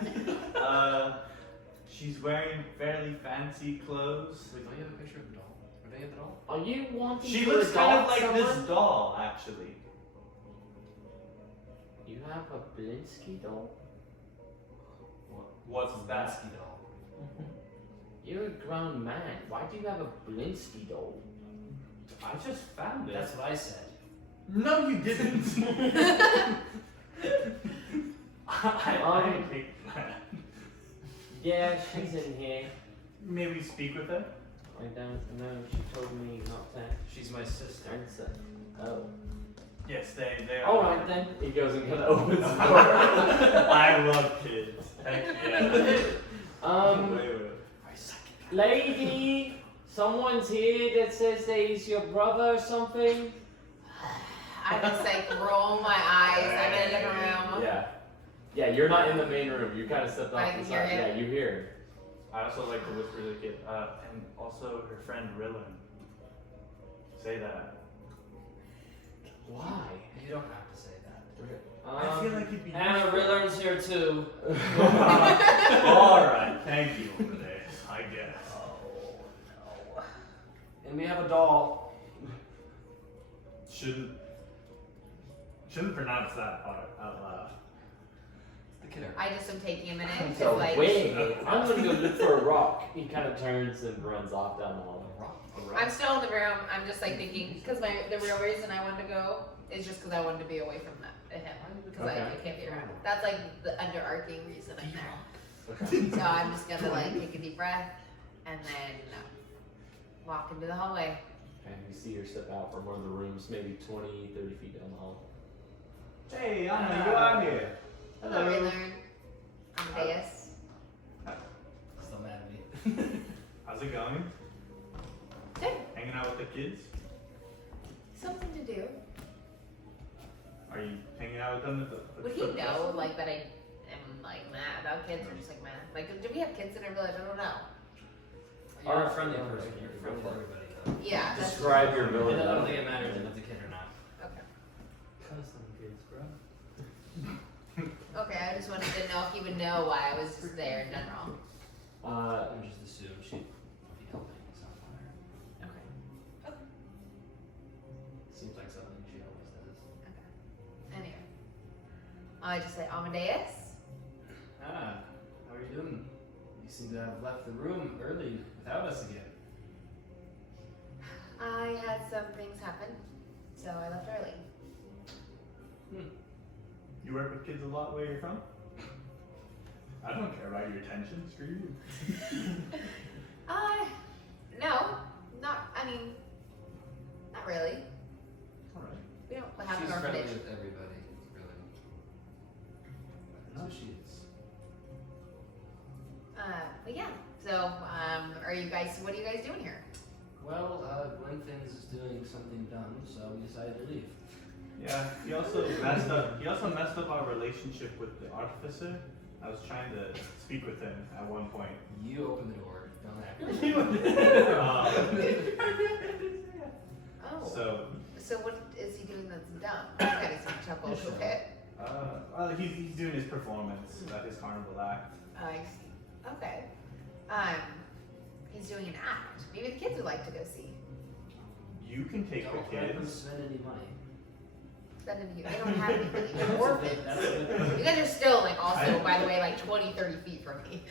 She's wearing fairly fancy clothes. Wait, don't you have a picture of the doll? Or don't you have the doll? Are you wanting She to looks kind of adopt like someone? this doll, actually. You have a Blinsky doll? What's that? Vallaki doll. You're a grown man. Why do you have a Blinsky doll? I just found it. That's what I said. No, you didn't. I didn't pick that. Yeah, she's in here. Maybe speak with her. I don't know. She told me not to She's my sister. answer. Oh. Yes, they are. Alright then. He goes and kind of opens the door. I love kids. Heck yeah. Wait. Lady, someone's here that says that he's your brother or something. I just like roll my eyes. I'm in a different room. Yeah. Yeah, you're not in the main room. You kind of stepped I off can the hear side. him. Yeah, you hear him. I also like to whisper to the kid, and also her friend Rillin. Say that. Why? You don't have to say that. I feel like you'd be. Anna Rillard's here too. Alright, thank you over there, I guess. And we have a doll. Shouldn't pronounce that part out loud. The kidder. I just am taking a minute So to like. wait, I'm gonna go look for a rock. He kind of turns and runs off down the hallway. I'm still in the room. I'm just like thinking because the real reason I wanted to go is just because I wanted to be away from him because I can't be around him. That's like the underarching reason I'm there. So I'm just gonna like take a deep breath and then walk into the hallway. And you see her step out from one of the rooms, maybe 20, 30 feet down the hall. Hey, Anna, you are here. Hello, Raylearn. Amadeus. Still mad at me. How's it going? Good. Hanging out with the kids? Something to do. Are you hanging out with them at the Would he know like that I am like mad about kids or just like mad? Like, do we have kids in our village? I don't know. You're a friendly person. You're friendly to everybody. Yeah. That's Describe your I village. don't think it matters if it's a kid or not. Okay. Custom kids, bro. Okay. I just wanted to know if you would know why I was just there in general. I just assumed she'd be helping somewhere. Okay. Seems like something she always does. Anyway, I just say Amadeus. Ah, how are you doing? You seem to have left the room early without us again. I had some things happen, so I left early. You work with kids a lot where you're from? I don't care about your attention, screw you. No, not. I mean, not really. Alright. We don't have She's an friendly orphanage. with everybody, really. No, she is. But yeah. So, are you guys? What are you guys doing here? Well, Glenfin's is doing something dumb, so we decided to leave. Yeah, he also messed up. He also messed up our relationship with the artificer. I was trying to speak with him at one point. You open the door, don't act. Oh. So So what is he doing that's dumb? I kind of chuckles a bit. Well, he's doing his performance at his carnival act. Oh, I see. Okay. He's doing an act. Maybe the kids would like to go see. You can take Don't the let them kids. spend any money. Send them here. They don't have any money. They're That's a orphans. good- that's a good- You guys are still, like, also, by the way, like 20, 30 feet from me.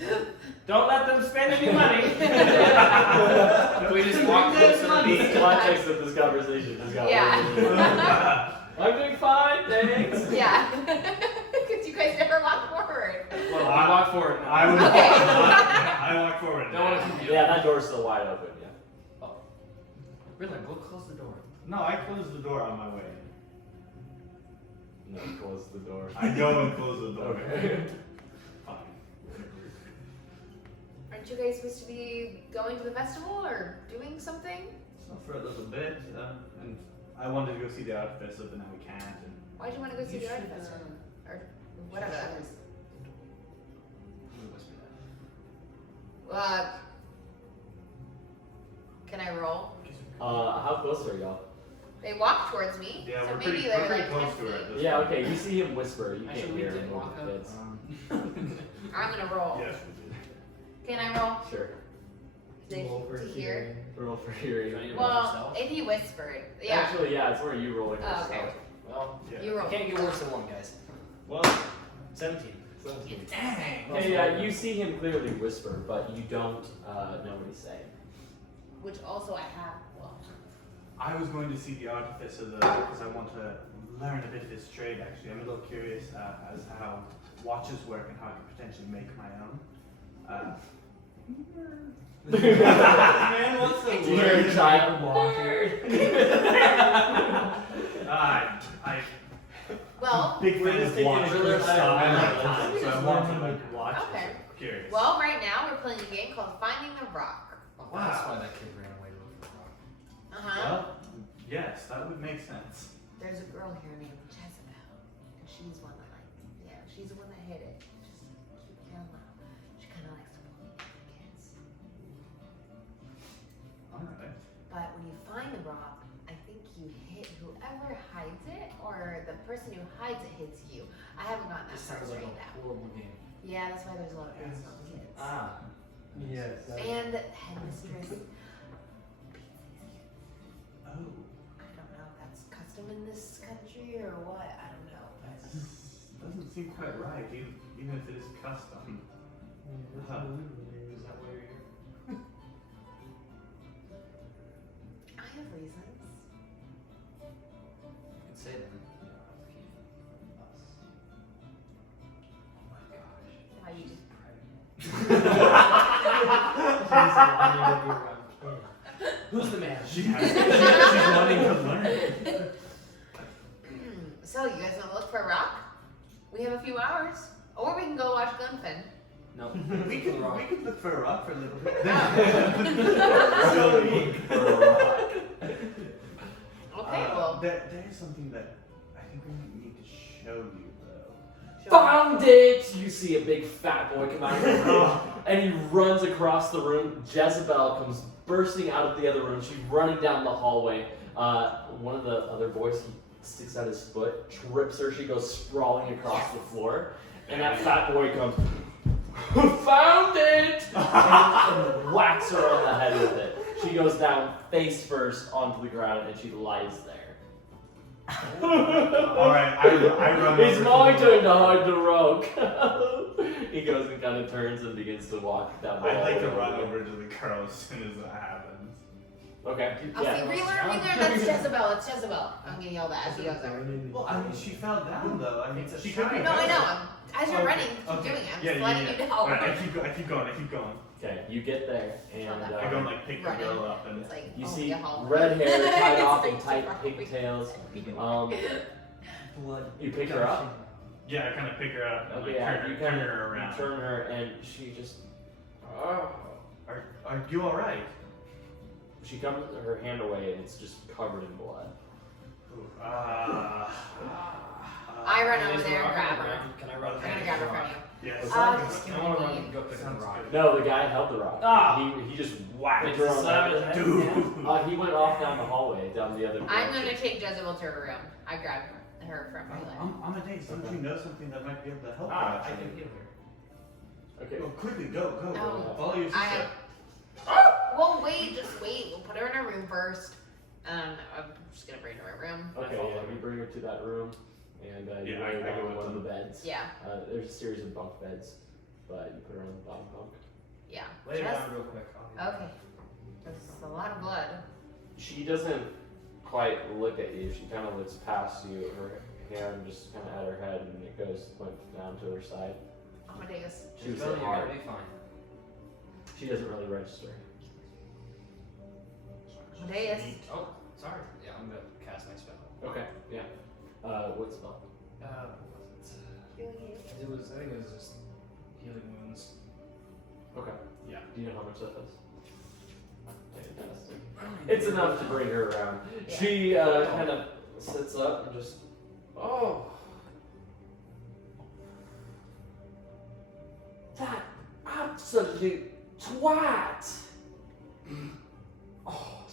Don't let them spend any money. Can we just walk closer to The me? context of this conversation just got Yeah. I'm doing fine, thanks. Yeah. Because you guys never walk forward. Well, I walk forward now. I would. Okay. I walk forward. Don't want to keep you. Yeah, that door's still wide open, yeah. Oh. Really? Go close the door. No, I close the door on my way. No, close the door. I go and close the door. Okay. Fine. Aren't you guys supposed to be going to the festival or doing something? So for a little bit, and I wanted to go see the artificer, but now we can't. And Why'd you want to go see You the should, artificer? Or whatever that is. Let me whisper that. Can I roll? How close are y'all? They walk towards me, yeah, so we're maybe pretty, they're we're pretty like close 10 to her. feet. At this Yeah, point. okay, you see him whisper. You Actually, can't we hear did him walk over the up. fence. I'm gonna roll. Yes, we did. Can I roll Sure. to hear? Roll for hearing. Trying to get Well, yourself? if he whispered, yeah. Actually, yeah, it's where you roll it Oh, yourself. okay. Well, Yeah. You roll. can't get worse than one, guys. Well, 17. dang. Hey, yeah, you see him clearly whisper, but you don't know what he's saying. Which also I have. Well, I was going to see the artificer though, because I want to learn a bit of his trade. Actually, I'm a little curious as to how watches work and how I could potentially make my own. Man, what's the You're a word? child. I well, big We're fan just of taking watches. a really So high I like level. time, so I want to like watch. Okay. Curious. well, right now we're playing a game called Finding the Rock. Oh, Wow. That's why that kid ran away to look for the rock. Uh-huh. Well, yes, that would make sense. There's a girl here named Jezebel, and she's one that she's the one that hit it. Just keep it low. She kind of likes to bully kids. All right. But when you find the rock, I think you hit whoever hides it, or the person who hides it hits you. I haven't gotten that This far sounds like straight a out. horrible game. Yeah, that's why there's a lot of Jezebel kids. Ah. Yes. And headmistress. Oh, I don't know if that's custom in this country or what. I don't know, but doesn't seem quite right, even if it is custom. Is that why you're here? I have reasons. You can say them. You don't have to keep us. Oh my gosh. Why you just Who's the man? She's wanting to learn. So, you guys want to look for a rock? We have a few hours. Or we can go watch Gunfin. No. We could look for a rock for a little bit. Okay, well. There's something that I think we need to show you though. Found it! You see a big fat boy come out of the room, and he runs across the room. Jezebel comes bursting out of the other room. She's running down the hallway. One of the other boys, he sticks out his foot, trips her. She goes sprawling across the floor, and that fat boy comes, found it! and whacks her on the head with it. She goes down face first onto the ground, and she lies there. Alright, I run It's over my to turn to hide the rock. He goes and kind of turns and begins to walk down the I'd like to hallway. run over to the girl as soon as that happens. Okay. I'll see, reload, that's Jezebel, it's Jezebel. I'm gonna yell that as he goes over. Well, I mean, she fell down though. I mean, It's a she shot. could be. No, I know. As you're Okay, running, keep okay. doing it. I'm Yeah, just yeah, letting yeah. you know. Alright, I keep going. Okay, you get there and I go and like pick the Running. girl up and It's like, you oh, see yeah, hall. red hair tied It's off in like tight super pigtails. Blood. You pick her up. yeah, I kind of pick her up and Okay, like yeah, you turn kind her of around. turn her and she just. Oh. Are you all right? She comes her hand away and it's just covered in blood. I run over there and grab her. Can I run? I'm gonna grab her from you. Yes. Just I want to run give and go pick up Sounds the rock. good. No, the guy held the rock. Ah. He just whacked It's her on slam the his head. head. He went off down the hallway, down the other I'm direction. gonna take Jezebel to her room. I grab her her from healing. Amadeus, don't you know something that might be able to help her? I actually? can heal her. Okay. Well, quickly, go. Oh, Follow your I sister. have. Well, wait, just wait. We'll put her in her room first. I'm just gonna bring her in my room. Okay, yeah, you bring her to that room, and you Yeah, lay I her go on with one of them. the beds. Yeah, There's a series of bunk beds, but you put her on the bottom bunk. yeah. Lay her Just- down real quick. I'll heal her. Okay. That's a lot of blood. She doesn't quite look at you. She kind of looks past you. Her hand just kind of at her head, and it goes limp down to her side. Amadeus. She was Isabella, hit you're hard. gonna be fine. She doesn't really register. Amadeus. Oh, sorry. Yeah, I'm gonna cast my spell. Okay, yeah. What spell? What was it? Healing you. I think it was just healing wounds. Okay. Yeah. Do you know how much that does? Fantastic. It's enough to bring her around. Yeah. She kind of sits up and just, oh. That absolute twat!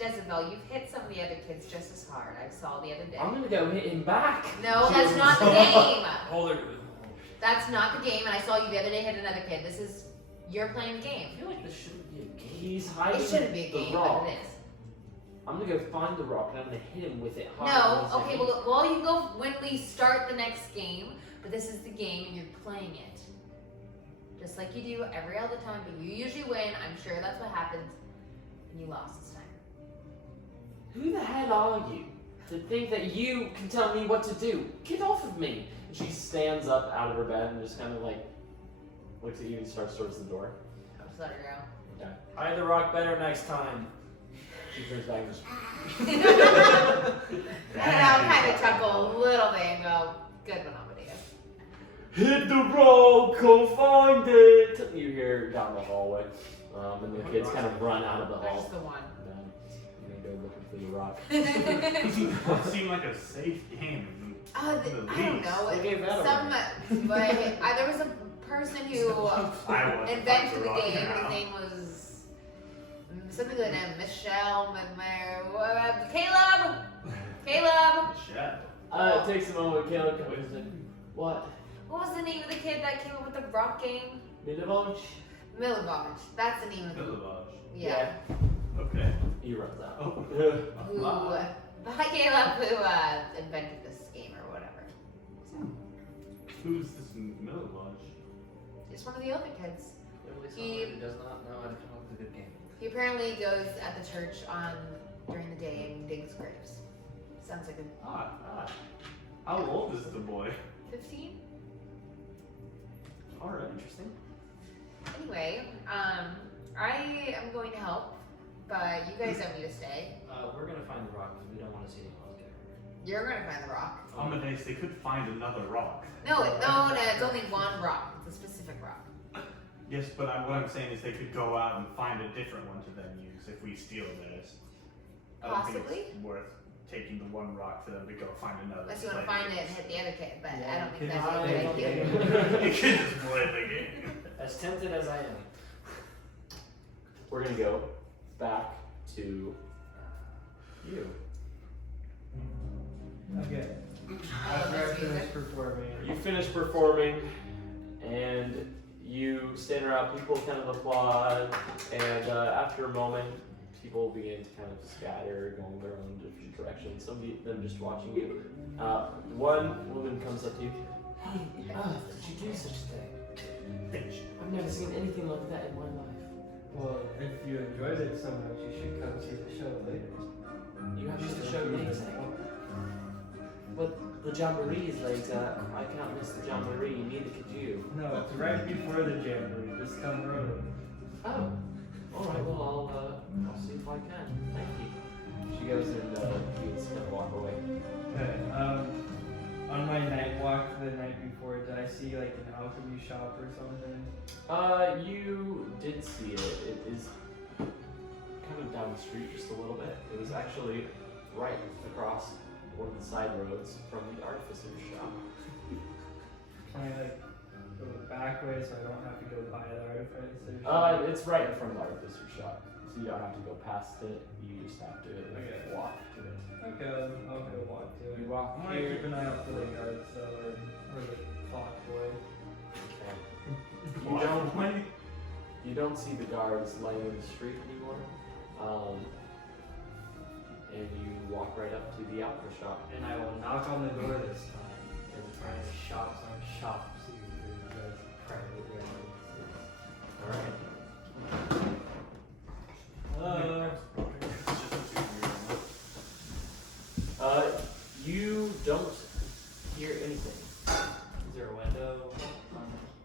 Jezebel, you've hit some of the other kids just as hard. I saw the other day. I'm gonna go hit him back. No, that's not the game. Hold her. That's not the game, and I saw you the other day hit another kid. This is, you're playing the game. I feel like this shouldn't be a game. He's hiding It shouldn't be a the game, rock. but it is. I'm gonna go find the rock and I'm gonna hit him with it hard. No, okay, well, you can go when we start the next game, but this is the game and you're playing it. Just like you do every other time, but you usually win. I'm sure that's what happens. And you lost this time. Who the hell are you to think that you can tell me what to do? Get off of me! And she stands up out of her bed and just kind of like looks at you and starts towards the door. I'll just let her go. Okay. Hide the rock better next time. She turns back and just. And I'll kind of chuckle a little bit and go, good one, Amadeus. Hit the rock, go find it! You hear down the hallway. And the kids kind of run out of the There's hall. the one. And then you go looking for the rock. It seemed like a safe game. I don't know. They gave that Some, but there was a person who I was invented the rock game. now. His name was something like that. Michelle, Caleb. Shut. It takes a moment. Caleb comes in. What? What was the name of the kid that came up with the rock game? Milivoj? Milivoj. That's the name of the Village. yeah. Okay. He runs out. Oh. Caleb who invented this game or whatever. So, Who's this Millage? he's one of the older kids. Literally He- someone who does not know how to come up with a good game. He apparently goes at the church during the day and digs graves. Sounds like a How old is the boy? 15. Alright, interesting. Anyway, I am going to help, but you guys don't need to stay. We're gonna find the rock because we don't want to see anyone else get hurt. You're going to find the rock. Amadeus, they could find another rock. No, it's only one rock. It's a specific rock. Yes, but what I'm saying is they could go out and find a different one to then use if we steal theirs. I don't think Possibly. it's worth taking the one rock for them to go find another. Unless you want to play find it with. and hit the other kid, but Yeah, I don't think you that's can a hide good idea. You could just play the game. As tempted as I am. We're gonna go back to you. Okay. I love After I this finish music. performing, You finish performing, and you stand around. People kind of applaud, and after a moment, people begin to kind of scatter, going their own different directions. Some of them just watching you. One woman comes up to you. Hey, did you do such a thing? I've never seen anything like that in my life. well, if you enjoyed it so much, you should come see the show later. You have to show me But the jamboree is later. I can't miss the jamboree. Neither could you. No, it's right before the jamboree. Just come early. Oh. All right. Well, I'll see if I can. Thank you. She goes and he's gonna walk away. Okay. On my night walk the night before, did I see like an alchemy shop or something? You did see it. It is kind of down the street just a little bit. It was actually right across one of the side roads from the artificer's shop. Can I like go the back way so I don't have to go by the artificer shop? It's right in front of the artificer's shop. So you don't have to go past it, you just have to Okay. walk to it. Okay, I'll go walk to it. You walk I'm gonna here. keep an eye out for the guards though, or the clock boy. You don't see the guards laying in the street anymore. And you walk right up to the opera shop. And I will knock on the door this time and try to shop some shops so you guys private rooms. Alright. Hello. You don't hear anything. Is there a window?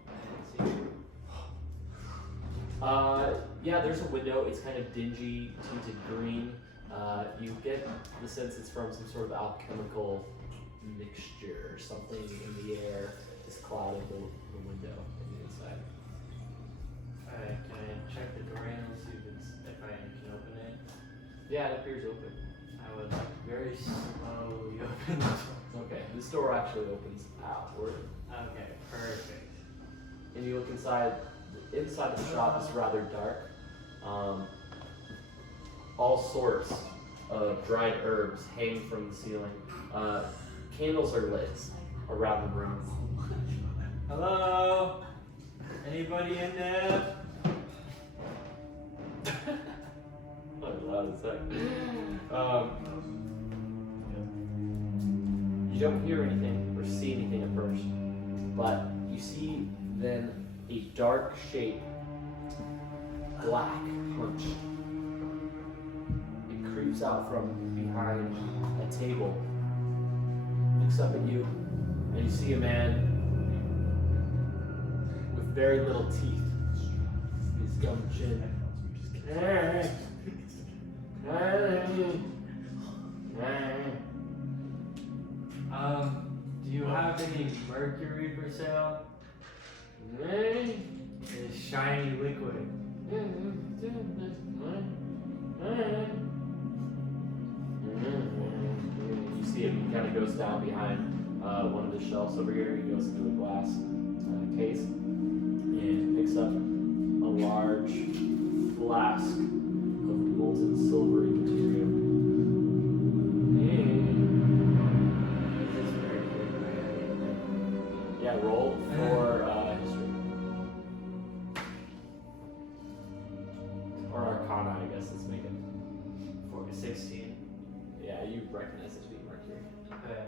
I didn't see it. Yeah, there's a window. It's kind of dingy, tinted green. You get the sense it's from some sort of alchemical mixture or something in the air. It's clouded the window on the inside. Alright, can I check the door and see if I can open it? Yeah, it appears open. I would very slowly open the door. Okay, this door actually opens outward. Okay, perfect. And you look inside. Inside the shop is rather dark. All sorts of dried herbs hang from the ceiling. Candles are lit around the room. Hello? Anybody in there? Not loud as heck. You don't hear anything or see anything at first, but you see then a dark shape, black, hunched. It creeps out from behind a table, looks up at you, and you see a man with very little teeth. His gum chin. Do you have any mercury for sale? It's shiny liquid. You see him, he kind of goes down behind one of the shelves over here. He goes into a glass case and picks up a large flask of molten silvery material. Is this mercury by anything? Yeah, roll for history. Or Arcana, I guess. Let's make it. For 16. Yeah, you recognize it to be Mercury. Okay,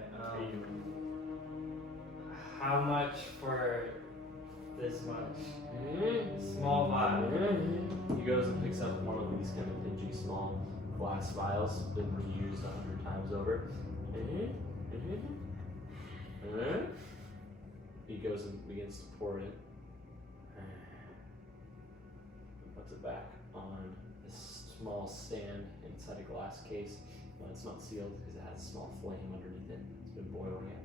how much for this much? Small vial. He goes and picks up one of these kind of dingy small glass vials, been reused 100 times over. He goes and begins to pour it in. He puts it back on a small stand inside a glass case. Well, it's not sealed because it has a small flame underneath it. It's been boiling it.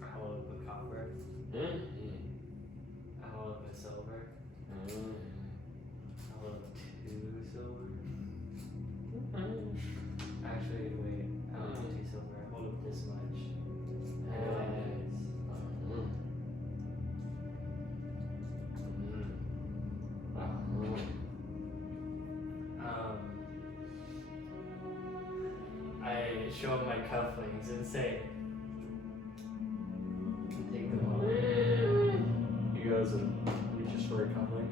How of a copper? How of a silver? How of 2 silver? Actually, wait. I don't have 2 silver. I hold up this much. I show him my cufflinks and say, take them off. He goes and reaches for a cufflink.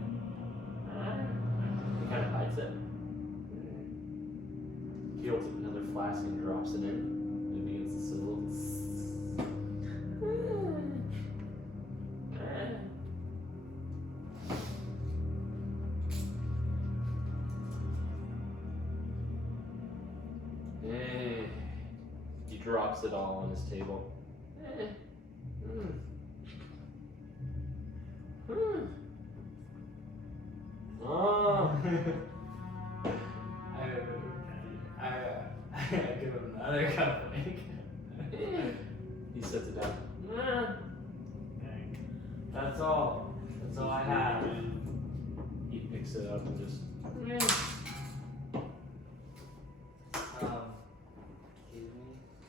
He kind of hides it. He opens another flask and drops it in. And begins to sizzle. He drops it all on his table. Oh. I give him another cufflink. He sets it down. That's all. That's all I have. He picks it up and just.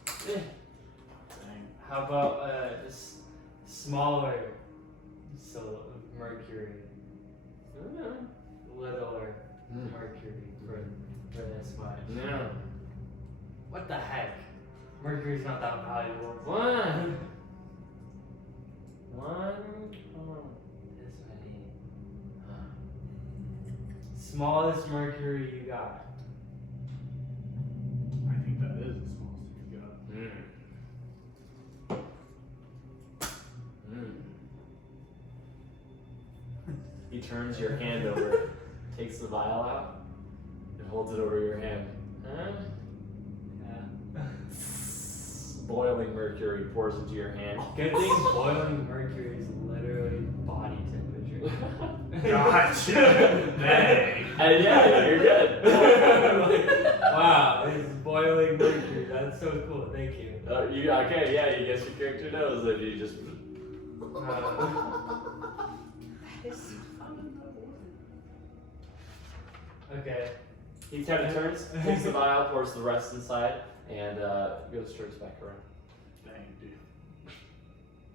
Excuse me. How about this smaller So Mercury. Littler Mercury for this much. Yeah. What the heck? Mercury's not that valuable. One. This many. Smallest Mercury you got. I think that is the smallest you got. He turns your hand over, takes the vial out, and holds it over your hand. Huh? Yeah. Boiling mercury pours into your hand. Good thing boiling Mercury is literally body temperature. Gotcha. Dang. And yeah, you're good. Wow, it's boiling Mercury. That's so cool. Thank you. Okay, yeah, you guess your character knows that you just. That is so funny. Okay. He kind of turns, takes the vial, pours the rest inside, and turns back around. Dang, dude.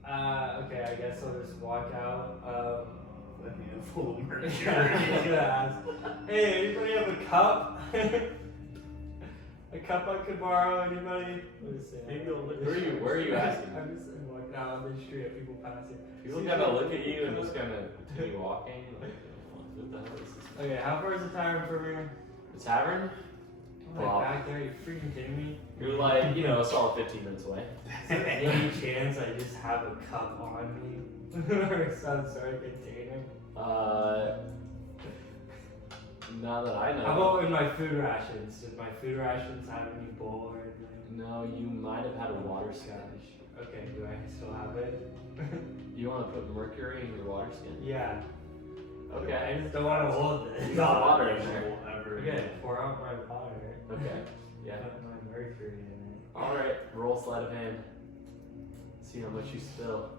Okay, I guess I'll just walk out. A handful of mercury. I was gonna ask, hey, anybody have a cup? A cup I could borrow, anybody? Where are you asking? I'm just walking out on the street, people passing. People kind of look at you and just kind of continue walking. Like, what the hell is this? Okay, how far is the tavern from here? The tavern? I'm like back there, you freaking kidding me? You're like, a solid 15 minutes away. Is there any chance I just have a cup on me? Or some sort of container? Now that I know. How about in my food rations? Did my food rations have any bowl or anything? No, you might have had a water skin. Okay, do I still have it? You want to put mercury in your water skin? Yeah. Okay. I just don't want to hold this. You got water in there. Okay, pour out my water. Okay. Yeah. Put my mercury in it. Alright, roll sleight of hand. See how much you spill.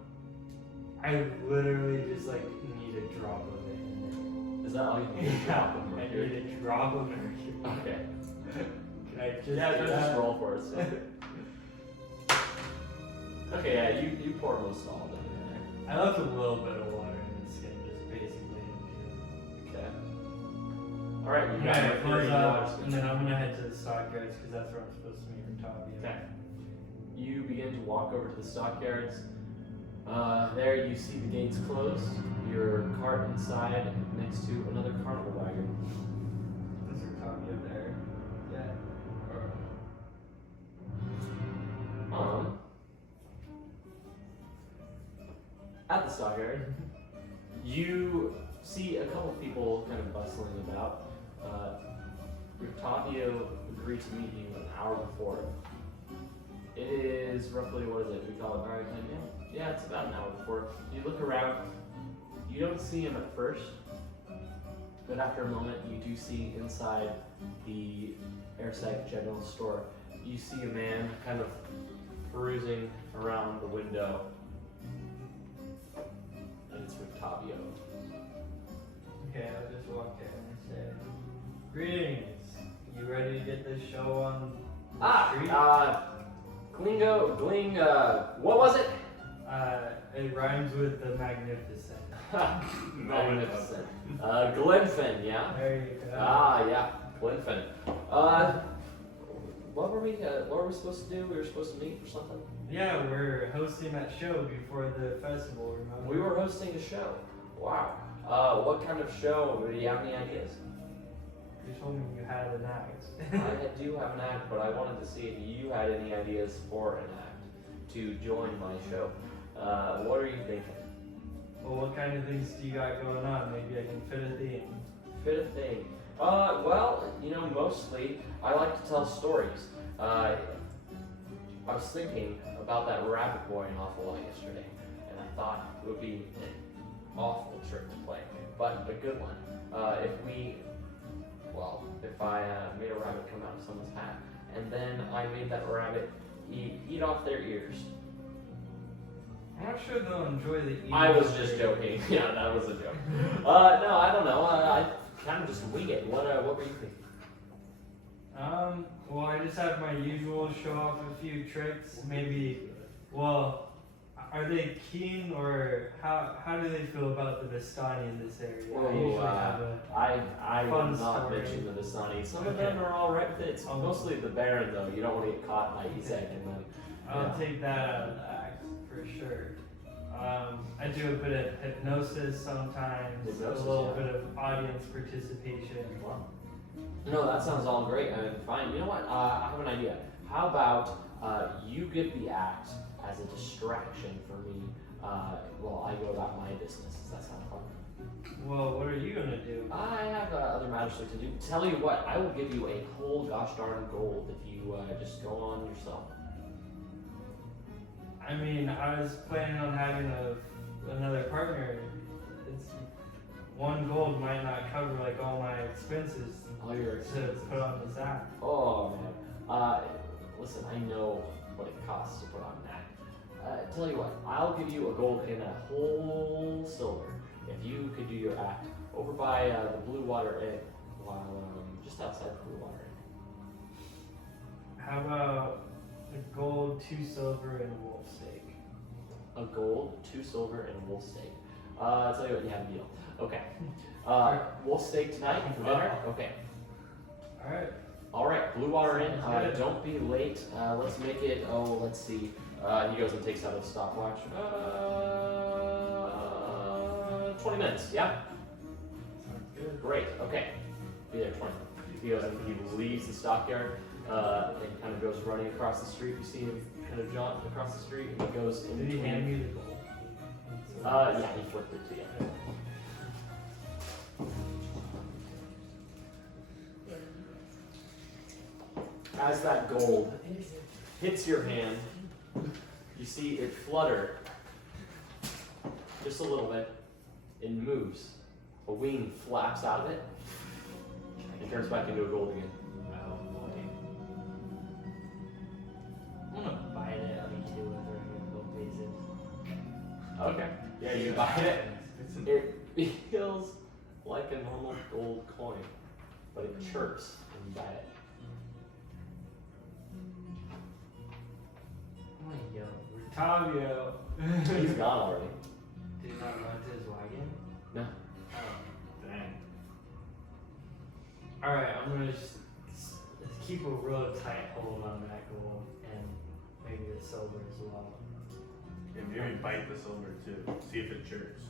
I literally just need a drop of it in Is that all you it. need? Yeah, I need a drop of mercury. Okay. Can I just Yeah, do no, that? just roll for it. So. Okay, yeah, you pour most all of it in I left a little bit of water in the skin, just basically. there. Okay. Alright, you got Okay, mercury in close your water up, skin. and then I'm gonna head to the stockyards because that's where I'm supposed to meet Rictavio. Okay. You begin to walk over to the stockyards. There you see the gates closed. Your cart inside next to another carnival wagon. Is Rictavio there? Yeah. At the stockyard, you see a couple people kind of bustling about. Rictavio agreed to meet you an hour before. It is roughly, what is it? We call it hour time now? Yeah, it's about an hour before. You look around, you don't see him at first, but after a moment you do see inside the Airsec General Store, you see a man kind of perusing around the window. And it's Rictavio. Okay, I'll just walk in and say, greetings. You ready to get this show on the street? What was it? It rhymes with the magnificent. Magnificent. Glenfin, yeah? There you go. Yeah, Glenfin. What were we supposed to do? We were supposed to meet or something? Yeah, we're hosting that show before the festival, remember? We were hosting a show. Wow. What kind of show? Do you have any ideas? You told me you had an act. I do have an act, but I wanted to see if you had any ideas for an act to join my show. What are you thinking? Well, what kind of things do you got going on? Maybe I can fit a theme. Fit a thing. Well, mostly I like to tell stories. I was thinking about that rabbit boy in Awful Lot yesterday, and I thought it would be an awful trick to play, but a good one. If I made a rabbit come out of someone's hat, and then I made that rabbit eat off their ears. I'm not sure they'll enjoy the eating. I was just joking. Yeah, that was a joke. No, I don't know. I kind of just wing it. What were you thinking? Well, I just have my usual show off a few tricks. Maybe, well, are they keen, or how do they feel about the Vistani in this area? I Whoa, usually have a I fun would not story. mention the Vistani. Some of Okay. them are alright with it. It's Oh. mostly the Baron, though. You don't want to get caught by Isaac and then. I'll Yeah. take that out of the act for sure. I do a bit of hypnosis sometimes, Hypnosis, a little yeah. bit of audience participation. Wow. No, that sounds all great. I mean, fine. You know what? I have an idea. How about you give the act as a distraction for me while I go about my business? Does that sound fun? Well, what are you gonna do? I have other matters to do. Tell you what, I will give you a whole gosh darn gold if you just go on yourself. I mean, I was planning on having another partner. It's 1 gold might not cover like all my expenses All your to expenses. put on this act. Oh man. Listen, I know what it costs to put on an act. Tell you what, I'll give you a gold and a whole silver if you could do your act over by the Blue Water Inn, while just outside the Blue Water Inn. How about a gold, 2 silver, and a wolf steak? A gold, 2 silver, and a wolf steak. Tell you what, you have a deal. Okay. Wolf steak tonight for dinner? Okay. Alright. Alright, Blue Water Inn. Sounds good. Don't be late. Let's make it, let's see. He goes and takes out a stopwatch. 20 minutes, yeah? Sounds good. Great, okay. Be there 20. He goes and he leaves the stockyard and kind of goes running across the street. You see him kind of jaunt across the street and he goes in Did he between. hand me the gold? Yeah, he flipped it to you. As that gold hits your hand, you see it flutter just a little bit and moves. A wing flaps out of it and turns back into a gold again. Oh boy. I'm gonna bite it. Let me do it. Or gold pieces. Okay. Yeah, you buy it. It feels like a normal gold coin, but it chirps when you buy it. Oh my yo. Octavio! He's gone already. Did he not run to his wagon? No. Oh. Dang. Alright, I'm gonna just keep a real tight hold on that gold and maybe the silver as well. And maybe bite the silver too. See if it chirps.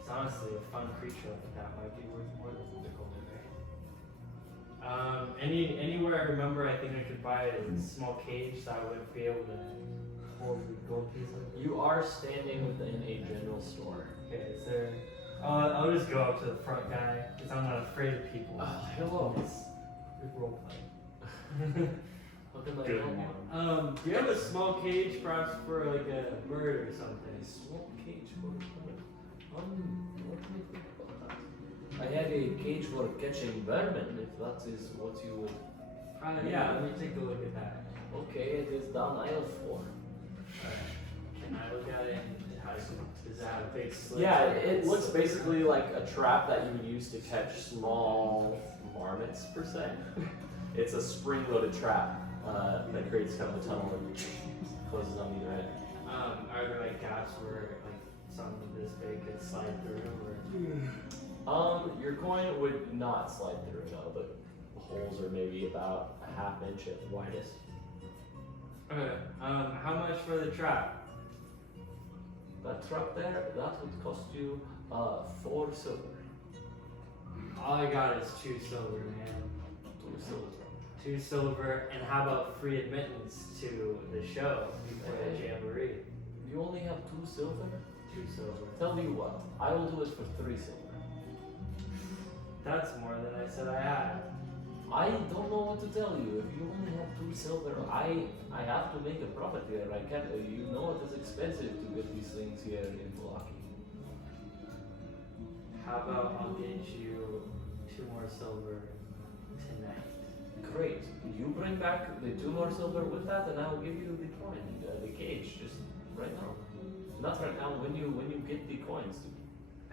It's honestly a fun creature like that might be worth more than the gold, right? Anywhere I remember, I think I could buy a small cage so I would be able to hold the gold piece like this. You are standing within a general store. Okay, is there? I'll just go up to the front guy because I'm not afraid of people. Hello. It's role play. How can I Good help you? one. Do you have a small cage perhaps for like a bird or something? A small cage for let me think about that. I have a cage for catching vermin, if that is what you would. Yeah, let me take a look at that. Okay, it is down aisle 4. Can I look at it? And does it have a big slit? Yeah, it looks basically like a trap that you would use to catch small marmots, per se. It's a spring-loaded trap that creates kind of a tunnel and closes on either end. Are there like gaps where like something this big could slide through Your coin would not slide through, no, but the holes are maybe about a half inch at the widest. Okay. How much for the trap? That trap there, that would cost you 4 silver. All I got is 2 silver, man. 2 silver. 2 silver, and how about free admittance to the show before the jamboree? You only have 2 silver? 2 silver. Tell you what, I will do it for 3 silver. That's more than I said I had. I don't know what to tell you. If you only have 2 silver, I have to make a profit here. I can't. You know it is expensive to get these things here in Vallaki. How about I'll get you 2 more silver tonight? Great. You bring back the 2 more silver with that, and I will give you the coin, the cage, just right now. Not right now. When you get the coins.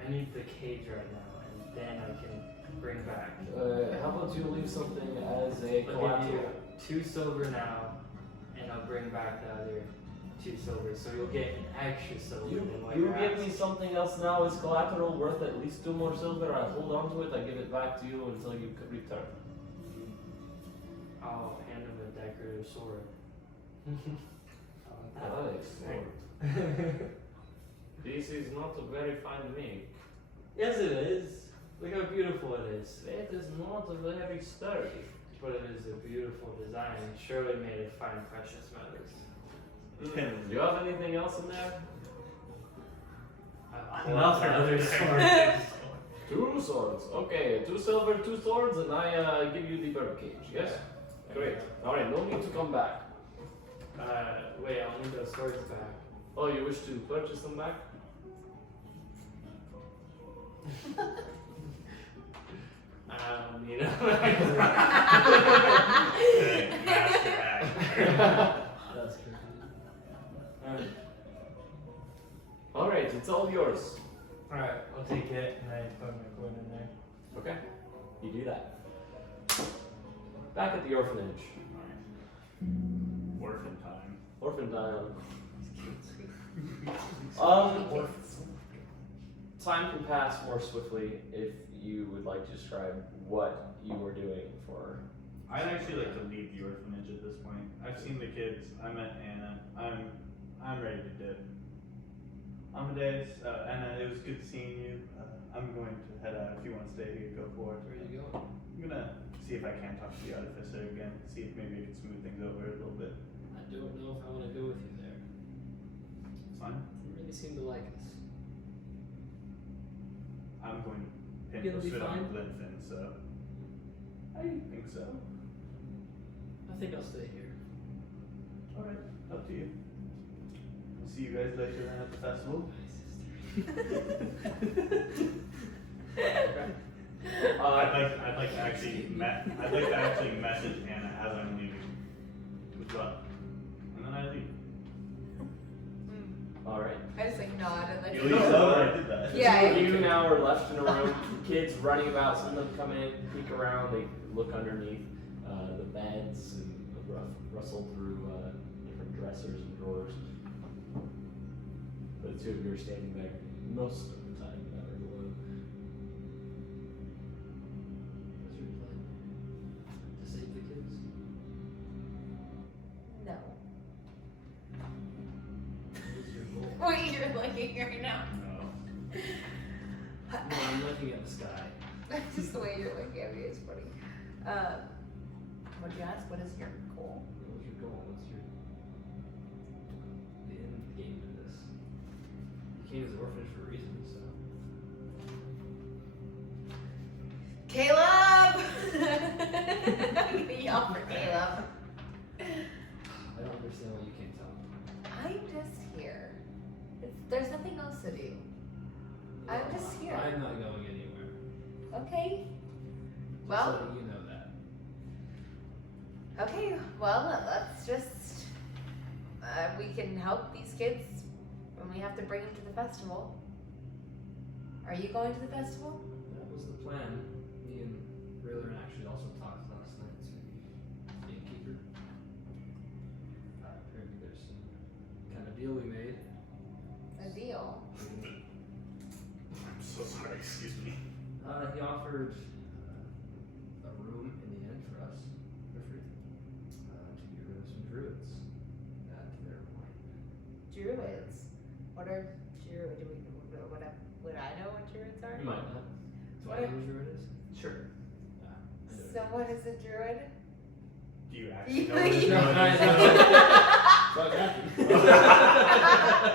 I need the cage right now, and then I can bring back. How about you leave something as a I'll give you collateral? 2 silver now, and I'll bring back the other 2 silver, so you'll get an extra silver. You than what you you're give me asking. something else now as collateral worth at least 2 more silver. I hold on to it. I give it back to you until you return. I'll hand him a decorative sword. Nice sword. This is not a very fine make. Yes, it is. Look how beautiful it is. It is not very sturdy. But it is a beautiful design, surely made of fine precious metals. Do you have anything else in there? Another sword. 2 swords. Okay, 2 silver, 2 swords, and I give you the birdcage. Yes? Great. Alright, no need to come back. Wait, I'll need those swords back. Oh, you wish to purchase them back? I don't need them. Master act. That's creepy. Alright, it's all yours. Alright, I'll take it and I put my coin in there. Okay, you do that. Back at the orphanage. Orphan time. Orphan time. Time can pass more swiftly if you would like to describe what you were doing for. I'd actually like to leave the orphanage at this point. I've seen the kids. I met Anna. I'm ready to dip. Amadeus, Anna, it was good seeing you. I'm going to head out. If you want to stay here, go for it. Where are you going? I'm gonna see if I can talk to the artificer again. See if maybe I can smooth things over a little bit. I don't know if I want to go with you there. It's fine. You really seem to like us. I'm going to pin You'll be sit on fine? Glenfin, so I think so. I think I'll stay here. All right, up to you. I'll see you guys later then at the festival. I'd like to actually message Anna as I'm leaving. Good luck. And then I leave. Alright. I just like nod and like. You leave, so I did that. Yeah, So I- you now are left in a room. Kids running about. Some of them come in, peek around. They look underneath the beds and rustle through different dressers and drawers. The 2 of you are standing there most of the time, no matter what. What's your plan? To save the kids? No. What's your goal? Wait, you're looking right now. No. No, I'm looking at the sky. Just the way you're looking at me is funny. What'd you ask? What is your goal? What's your goal? What's your the end game of this? You came as an orphanage for a reason, so. Caleb! I'm gonna yell for Caleb. I don't understand why you can't tell me. I'm just here. There's nothing else to do. I'm just here. I'm not going anywhere. Okay. Just Well, letting you know that. okay. Well, let's just. We can help these kids when we have to bring them to the festival. Are you going to the festival? That was the plan. Me and Raylan actually also talked last night to the innkeeper. Apparently there's some kind of deal we made. A deal. I'm so sorry, excuse me. He offered a room in the inn for us for free to get rid of some druids at their point. Druids. What are druids? Would I know what druids are? You might not. Do I know what a druid is? Sure. I know So what is a druid? Do you actually know what it's No, doing? I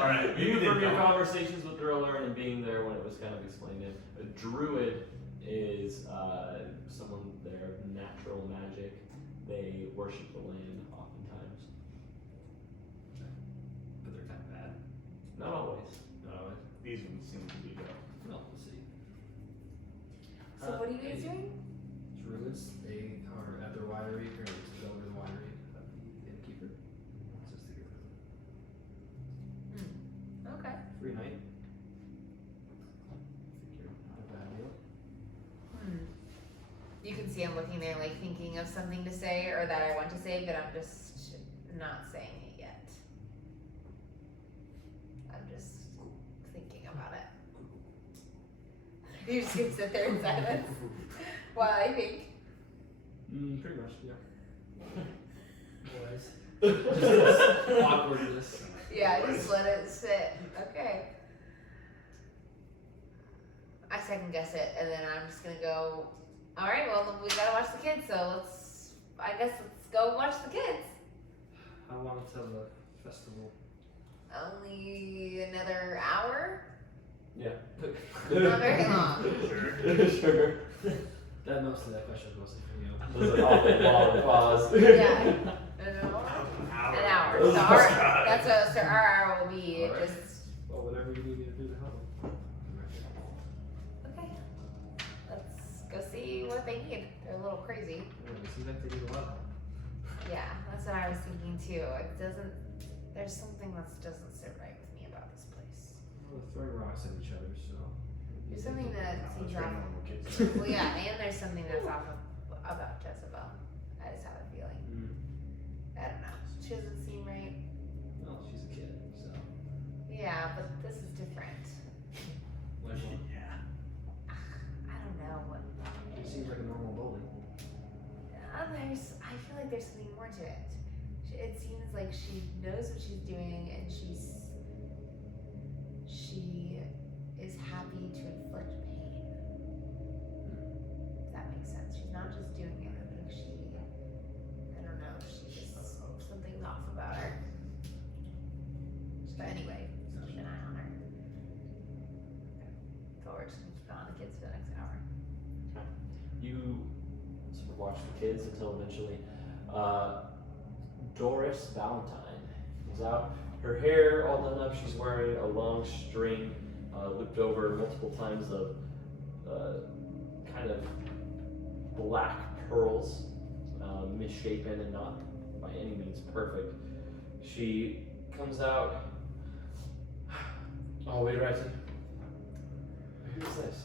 Alright, You you from did your know. conversations with Raylan and being there when it was kind of explained in, a druid is someone there of natural magic. They worship the land oftentimes. But they're kind of bad. Not always. Not always. These ones seem to be good. Well, we'll see. So what are you guys doing? Druids, they are at their winery, or they took over the winery of the innkeeper. Wants us to get rid of them. Okay. Free night. Figure not a bad deal. You can see I'm looking there like thinking of something to say or that I want to say, but I'm just not saying it yet. You're just gonna sit there in silence while I think. Pretty much, yeah. Boys. Just awkwardness. Yeah, just let it sit. Okay. I second guess it, and then I'm just gonna go. All right, well we gotta watch the kids, so I guess let's go watch the kids. How long till the festival? Only another hour. Yeah. Not very long. Sure. Sure. That question was mostly from you. Was an awful long pause. Yeah. An hour. An An hour. hour. So our, that's what so our hour will be. All right. Just Well, whatever you need me to do to help. okay. Let's go see what they need. They're a little crazy. Yeah, it seems like they need a lot. Yeah, that's what I was thinking too. It doesn't. There's something that doesn't sit right with me about this place. Well, they're throwing rocks at each other, so. There's something that seems That's off. normal kids. Well, yeah, and there's something that's off about Jezebel. I just have a feeling. I don't know. She doesn't seem right. Well, she's a kid, so. Yeah, but this is different. Like what? Yeah. I don't know what. It seems like a normal bully. I feel like there's something more to it. It seems like she knows what she's doing, and she is happy to inflict pain. If that makes sense. She's not just doing it. I think I don't know. Something's off about her. But anyway, just keep an eye on her. So we're just gonna keep an eye on the kids for the next hour. You sort of watch the kids until eventually Doris Valentine comes out. Her hair all done up. She's wearing a long string looped over multiple times of kind of black pearls, misshapen and not by any means perfect. She comes out. Oh, wait, right. Who's this?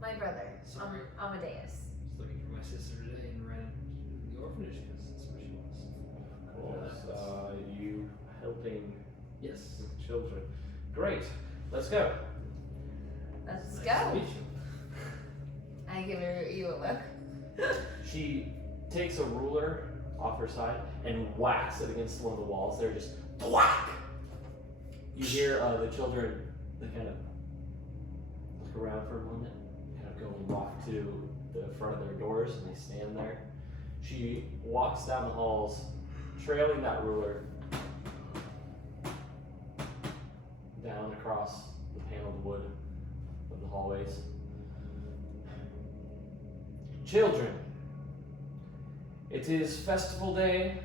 My brother, Sorry. Amadeus. Just looking for my sister today and ran into the orphanage because that's where she was. Cool. You helping Yes. with children. Great. Let's go. Let's Nice go. to meet you. I give you a look. She takes a ruler off her side and whacks it against one of the walls. They're just whack. You hear the children, they kind of look around for a moment, kind of go and walk to the front of their doors, and they stand there. She walks down the halls, trailing that ruler down across the paneled wood of the hallways. Children, it is festival day,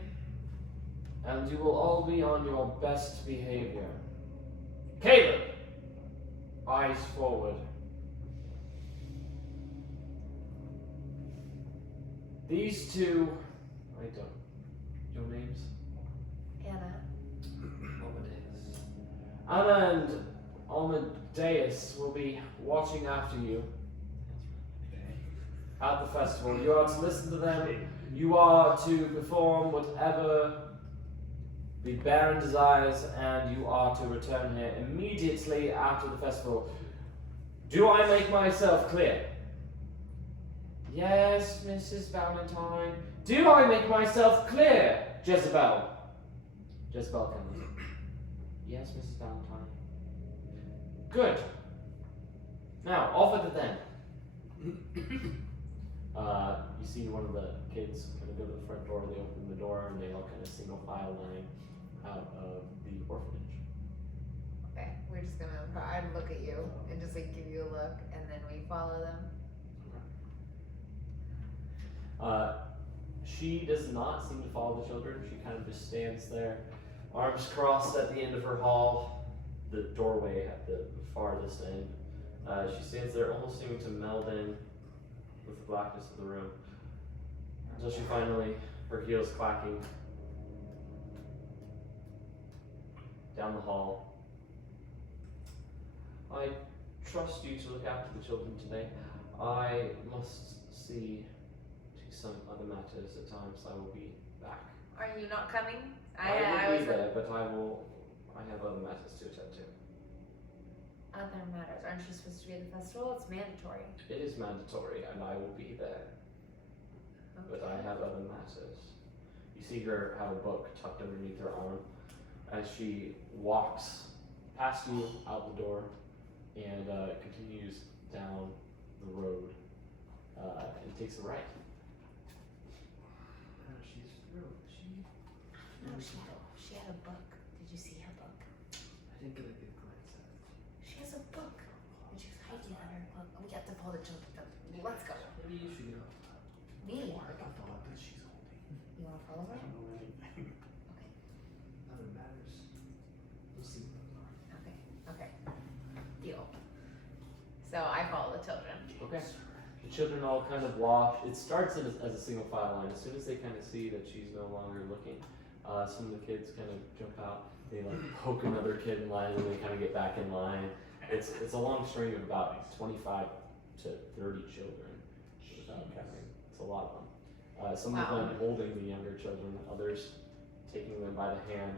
and you will all be on your best behavior. Caleb, eyes forward. These two, I don't, your names? Anna. Amadeus. Anna and Amadeus will be watching after you at the festival. You are to listen to them. You are to perform whatever the Baron desires, and you are to return here immediately after the festival. Do I make myself clear? Yes, Mrs. Valentine. Do I make myself clear, Jezebel? Jezebel comes. Yes, Mrs. Valentine. Good. Now, off with it then. You see one of the kids kind of go to the front door, they open the door, and they all kind of single file line out of the orphanage. Okay, we're just gonna. I'd look at you and just like give you a look, and then we follow them. She does not seem to follow the children. She kind of just stands there, arms crossed at the end of her hall, the doorway at the farthest end. She stands there almost seeming to meld in with the blackness of the room until she finally, her heels clacking, down the hall. I trust you to look after the children today. I must see to some other matters at times. I will be back. Are you not coming? I will be there, but I have other matters to attend to. other matters. Aren't you supposed to be at the festival? It's mandatory. It is mandatory, and I will be there. But I have other matters. You see her have a book tucked underneath her arm as she walks past you out the door and continues down the road and takes a right. She's through. No, she had a book. Did you see her book? I didn't get a good glance at it. She has a book. And she's hiding under her book. We have to follow the children. Let's go. Maybe you should go. Me? What the thought that she's holding? You want to follow I her? don't know anything. Okay. Other matters. We'll see what those are. Okay. Okay. Deal. So I follow the children. Okay. The children all kind of walk. It starts as a single file line. As soon as they kind of see that she's no longer looking, some of the kids kind of jump out. They like poke another kid in line, and they kind of get back in line. It's a long string of about 25 to 30 children without counting. It's a lot of them. Some of them holding the younger children, others taking them by the hand.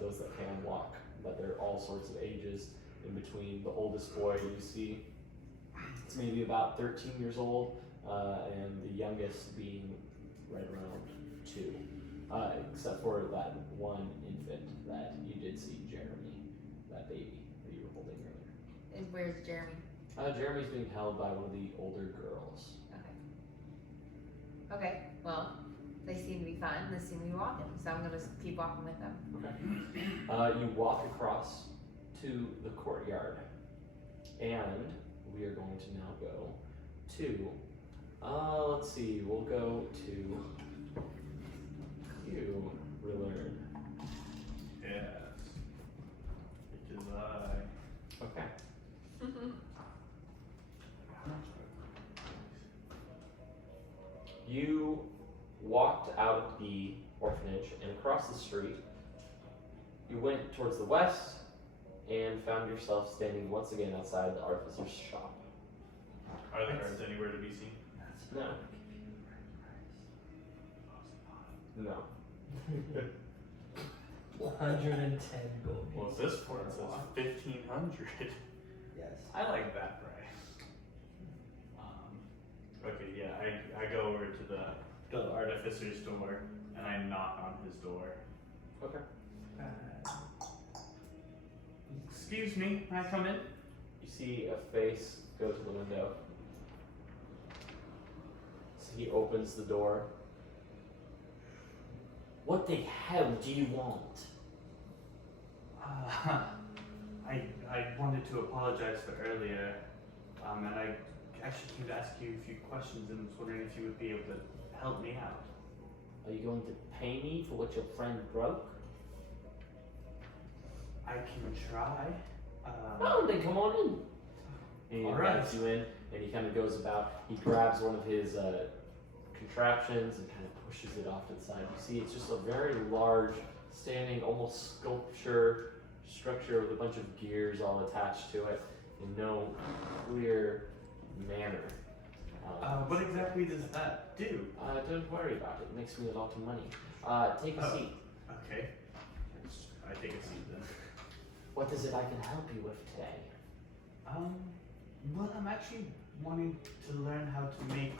Those that can walk, but they're all sorts of ages in between. The oldest boy you see, it's maybe about 13 years old, and the youngest being right around 2, except for that one infant that you did see, Jeremy, that baby that you were holding earlier. And where's Jeremy? Jeremy's being held by one of the older girls. Okay. Okay. Well, they seem to be fun. They seem to be walking, so I'm gonna keep walking with them. Okay. You walk across to the courtyard, and we are going to now go to, let's see, we'll go to you, Rillard. Yes. It is I. Okay. You walked out of the orphanage and across the street. You went towards the west and found yourself standing once again outside the artificer's shop. Are the guards anywhere to be seen? No. No. 110 gold. What's this for? It says 1,500. Yes. I like that price. Okay, yeah, I go over to the artificer's door and I knock on his door. Okay. Excuse me, can I come in? You see a face go to the window. So he opens the door. What the hell do you want? I wanted to apologize for earlier, and I actually came to ask you a few questions and was wondering if you would be able to help me out. Are you going to pay me for what your friend broke? I can try. Oh, then come on in. And he All right. invites you in, and he kind of goes about. He grabs one of his contraptions and kind of pushes it off to the side. You see, it's just a very large, standing, almost sculpture structure with a bunch of gears all attached to it in no clear manner. What exactly does that do? Don't worry about it. It makes me a lot of money. Take a seat. Okay. I take a seat then. What is it I can help you with today? Well, I'm actually wanting to learn how to make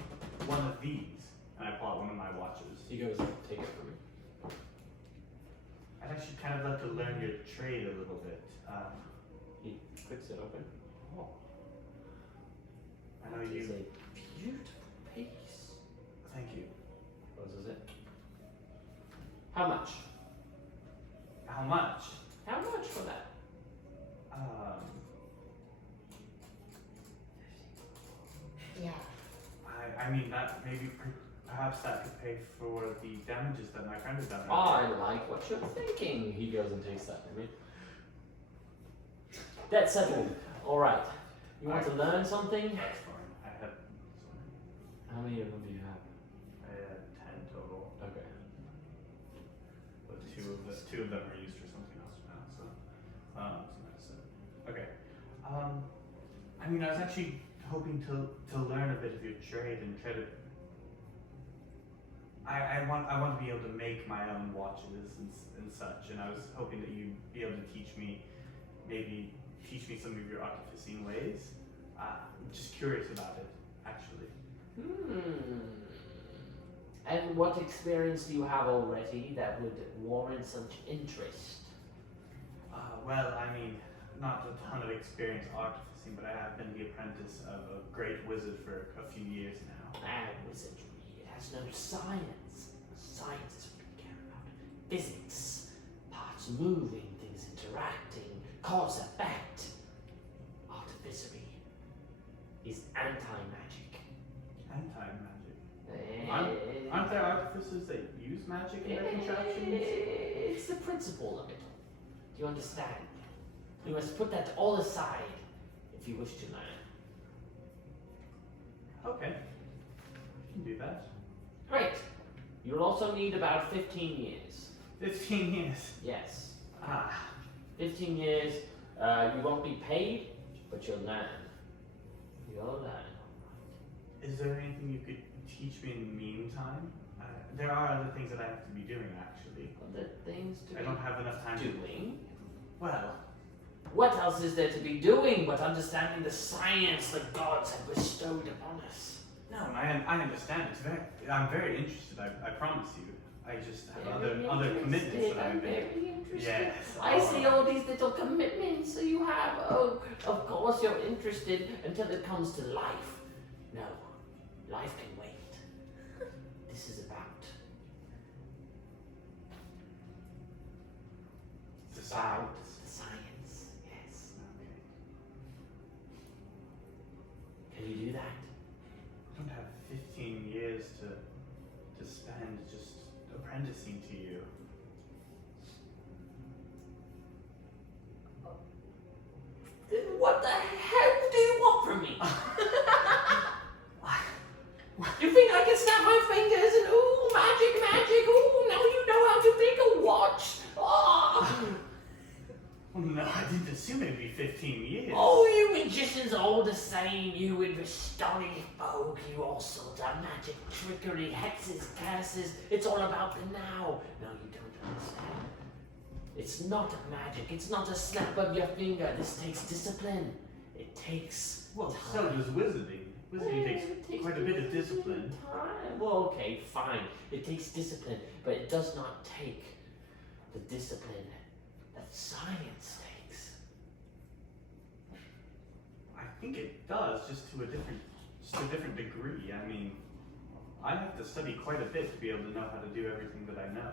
one of these. And I pull out one of my watches. He goes, take it from me. I'd actually kind of like to learn your trade a little bit. He clicks it open. Oh, I know it is you. a beautiful piece. Thank you. Closes it. How much? How much? How much for that? Yeah. I mean that maybe perhaps that could pay for the damages that my friend has done. I like what you're thinking. He goes and takes that from me. That's settled. All right. You want to learn something? That's fine. I had. How many of them do you have? I had 10 total, Okay. but two of them are used for something else now. So that's it. Okay. I mean, I was actually hoping to learn a bit of your trade and try to. I want to be able to make my own watches and such, and I was hoping that you'd be able to teach me maybe teach me some of your artificing ways? I'm just curious about it, actually. And what experience do you have already that would warrant such interest? Well, I mean, not a ton of experience artificing, but I have been the apprentice of a great wizard for a few years now. Wizardry, it has no science. Science is what we care about. Physics, parts moving, things interacting, cause effect. Artificery is anti-magic. Anti-magic? Aren't there artificers that use magic in their contraptions? It's the principle of it. Do you understand? You must put that all aside if you wish to learn. Okay. I can do that. Great. You'll also need about 15 years. 15 years. Yes. 15 years. You won't be paid, but you'll learn. You'll learn. Is there anything you could teach me in the meantime? There are other things that I have to be doing, actually. Other things to I don't have enough time be doing? Well, What else is there to be doing but understanding the science the gods have bestowed upon us? no, I understand. I'm very interested. I promise you. I just have other commitments that I've been. Very interested. Yes. I see all these little commitments that you have. Oh, of course you're interested until it comes to life. No, life can wait. This is about The the science. Yes. Okay. Can you do that? I don't have 15 years to spend just apprenticing to you. Then what the hell do you want from me? You think I can snap my fingers and ooh, magic, ooh, now you know how to make a watch? Oh, Oh no, I didn't assume it'd be 15 years. oh, you magicians are all the same. You with restoring folk, you all sorts of magic, trickery, hexes, curses. It's all about the now. No, you don't understand. It's not magic. It's not a snap of your finger. This takes discipline. It takes Well, so does wizarding. Wizarding takes quite a bit of discipline. Time. Well, okay, fine. It takes discipline, but it does not take the discipline that science takes. I think it does, just to a different degree. I mean, I have to study quite a bit to be able to know how to do everything that I know.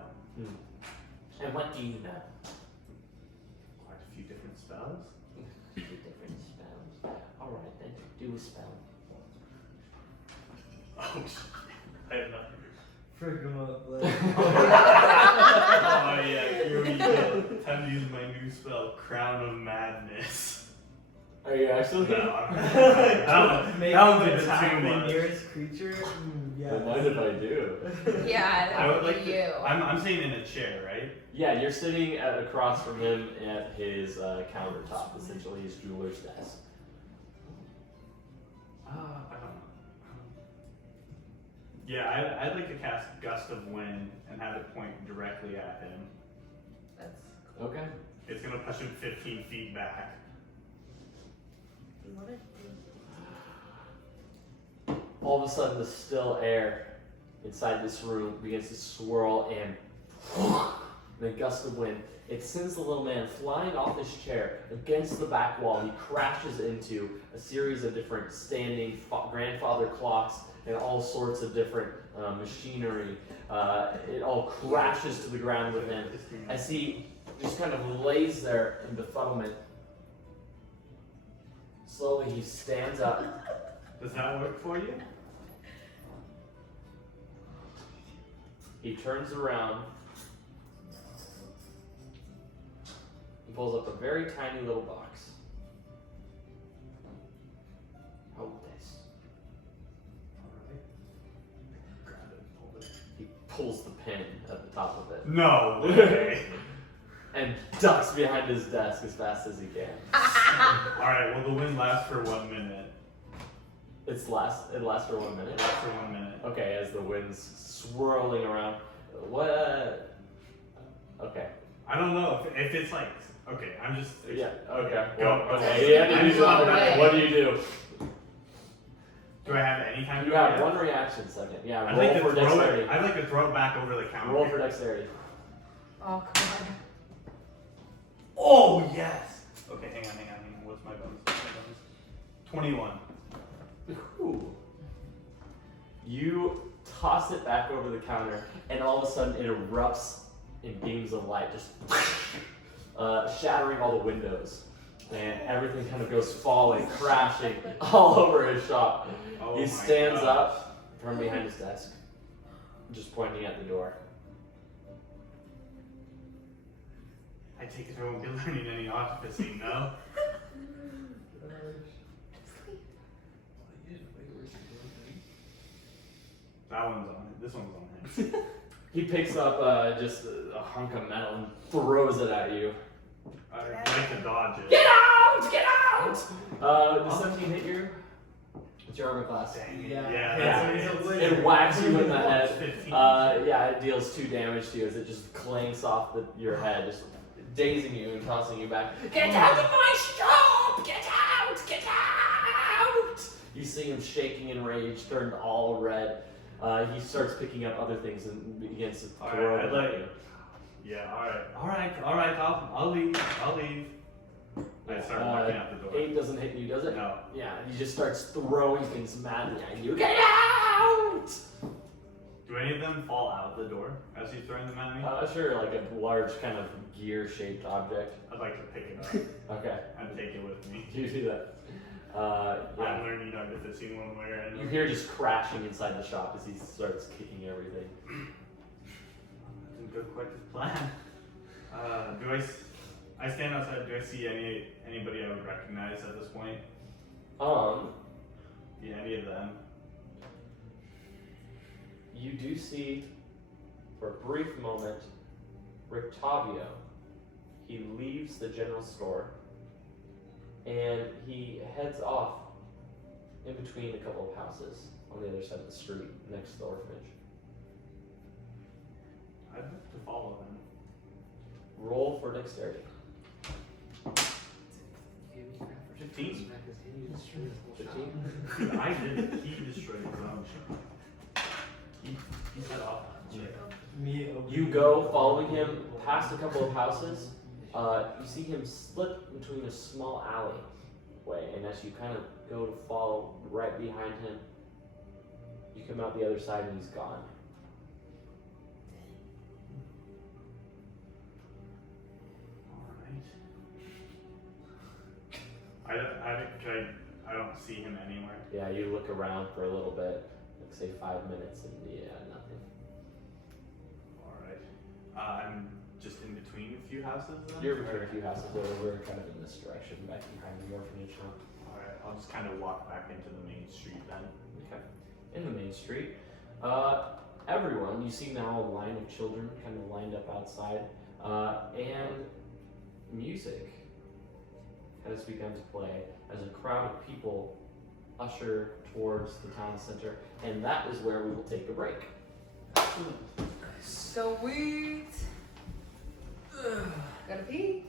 And what do you know? Quite a few different spells. Different spells. All right, then do a spell. Oh, I have nothing. Frick 'em up, like. Oh yeah, here we go. Time to use my new spell, Crown of Madness. Are you actually? No, Make that was a him bit attack too the much. nearest creature. Yeah. What mind if I do? Yeah, I would that like would be to. you. I'm sitting in a chair, right? Yeah, you're sitting across from him at his countertop, essentially his jeweler's desk. I don't know. Yeah, I'd like to cast Gust of Wind and have it point directly at him. That's Okay. It's gonna push him 15 feet back. what All of a sudden, the still air inside this room begins to swirl and in a gust of wind. It sends the little man flying off his chair against the back wall. He crashes into a series of different standing grandfather clocks and all sorts of different machinery. It all crashes to the ground with him as he just kind of lays there in befuddlement. Slowly, he stands up. Does that work for you? He turns around. He pulls up a very tiny little box. Hold this. Alright. Grab it and hold it. He pulls the pin at the top of it No way. and ducks behind his desk as fast as he can. Alright, well the wind lasts for 1 minute. It lasts for 1 minute. It lasts for 1 minute. Okay, as the wind's swirling around. What? Okay. I don't know if it's like Okay, I'm just. Yeah. Okay. Go. Well, okay. You have to do something. What do you do? Do I have any kind of? You have one reaction second. Yeah. I'd Roll like to for throw dexterity. it. I'd like to throw it back over the counter. Roll for dexterity. Oh, come on. Oh yes. Okay, hang on. What's my bonus? 21. Ooh. You toss it back over the counter, and all of a sudden it erupts in beams of light, just shattering all the windows. And everything kind of goes falling, crashing all over his shop. Oh He my stands gosh. up from behind his desk, just pointing at the door. I take it I won't be learning any occupancy, no? That one's on it. This one's on him. He picks up just a hunk of metal and throws it at you. I'd like to dodge it. Get out! Get out! Does 17 hit you? What's your armor class? Dang it. Yeah. Yeah, It whacks you in the head. 15. Yeah, it deals 2 damage to you as it just clanks off your head, just dazing you and tossing you back. Get out of my shop! Get out! Get out! You see him shaking in rage, turned all red. He starts picking up other things and begins to All throw right, them at you. Yeah, alright, I'll leave. I start walking out the door. 8 doesn't hit you, does it? No. Yeah, he just starts throwing things madly at you. Get out! Do any of them fall out the door as he's throwing them at me? Sure, like a large kind of gear-shaped object. I'd like to pick it up Okay, and take it with me. you do that. I'm Yeah. learning occupancy one way or another. You hear just crashing inside the shop as he starts kicking everything. Didn't go quite as planned. I stand outside. Do I see anybody I would recognize at this point? Yeah, any of them. You do see, for a brief moment, Rictavio. He leaves the general store, and he heads off in between a couple of houses on the other side of the street next to the orphanage. I'd like to follow him. Roll for dexterity. 15. 15? I did. He destroyed his own shop. He set off. You go following him past a couple of houses. You see him slip between a small alleyway, and as you kind of go to fall right behind him, you come out the other side and he's gone. Alright. I don't see him anywhere. Yeah, you look around for a little bit, like say 5 minutes, and yeah, nothing. Alright. I'm just in between a few houses then? You're between a few houses where we're kind of in this direction, back behind the orphanage now. Alright, I'll just kind of walk back into the main street then. Okay. In the main street, everyone, you see now a line of children kind of lined up outside, and music has begun to play as a crowd of people usher towards the town center, and that is where we will take a break. Sweet. Gotta pee.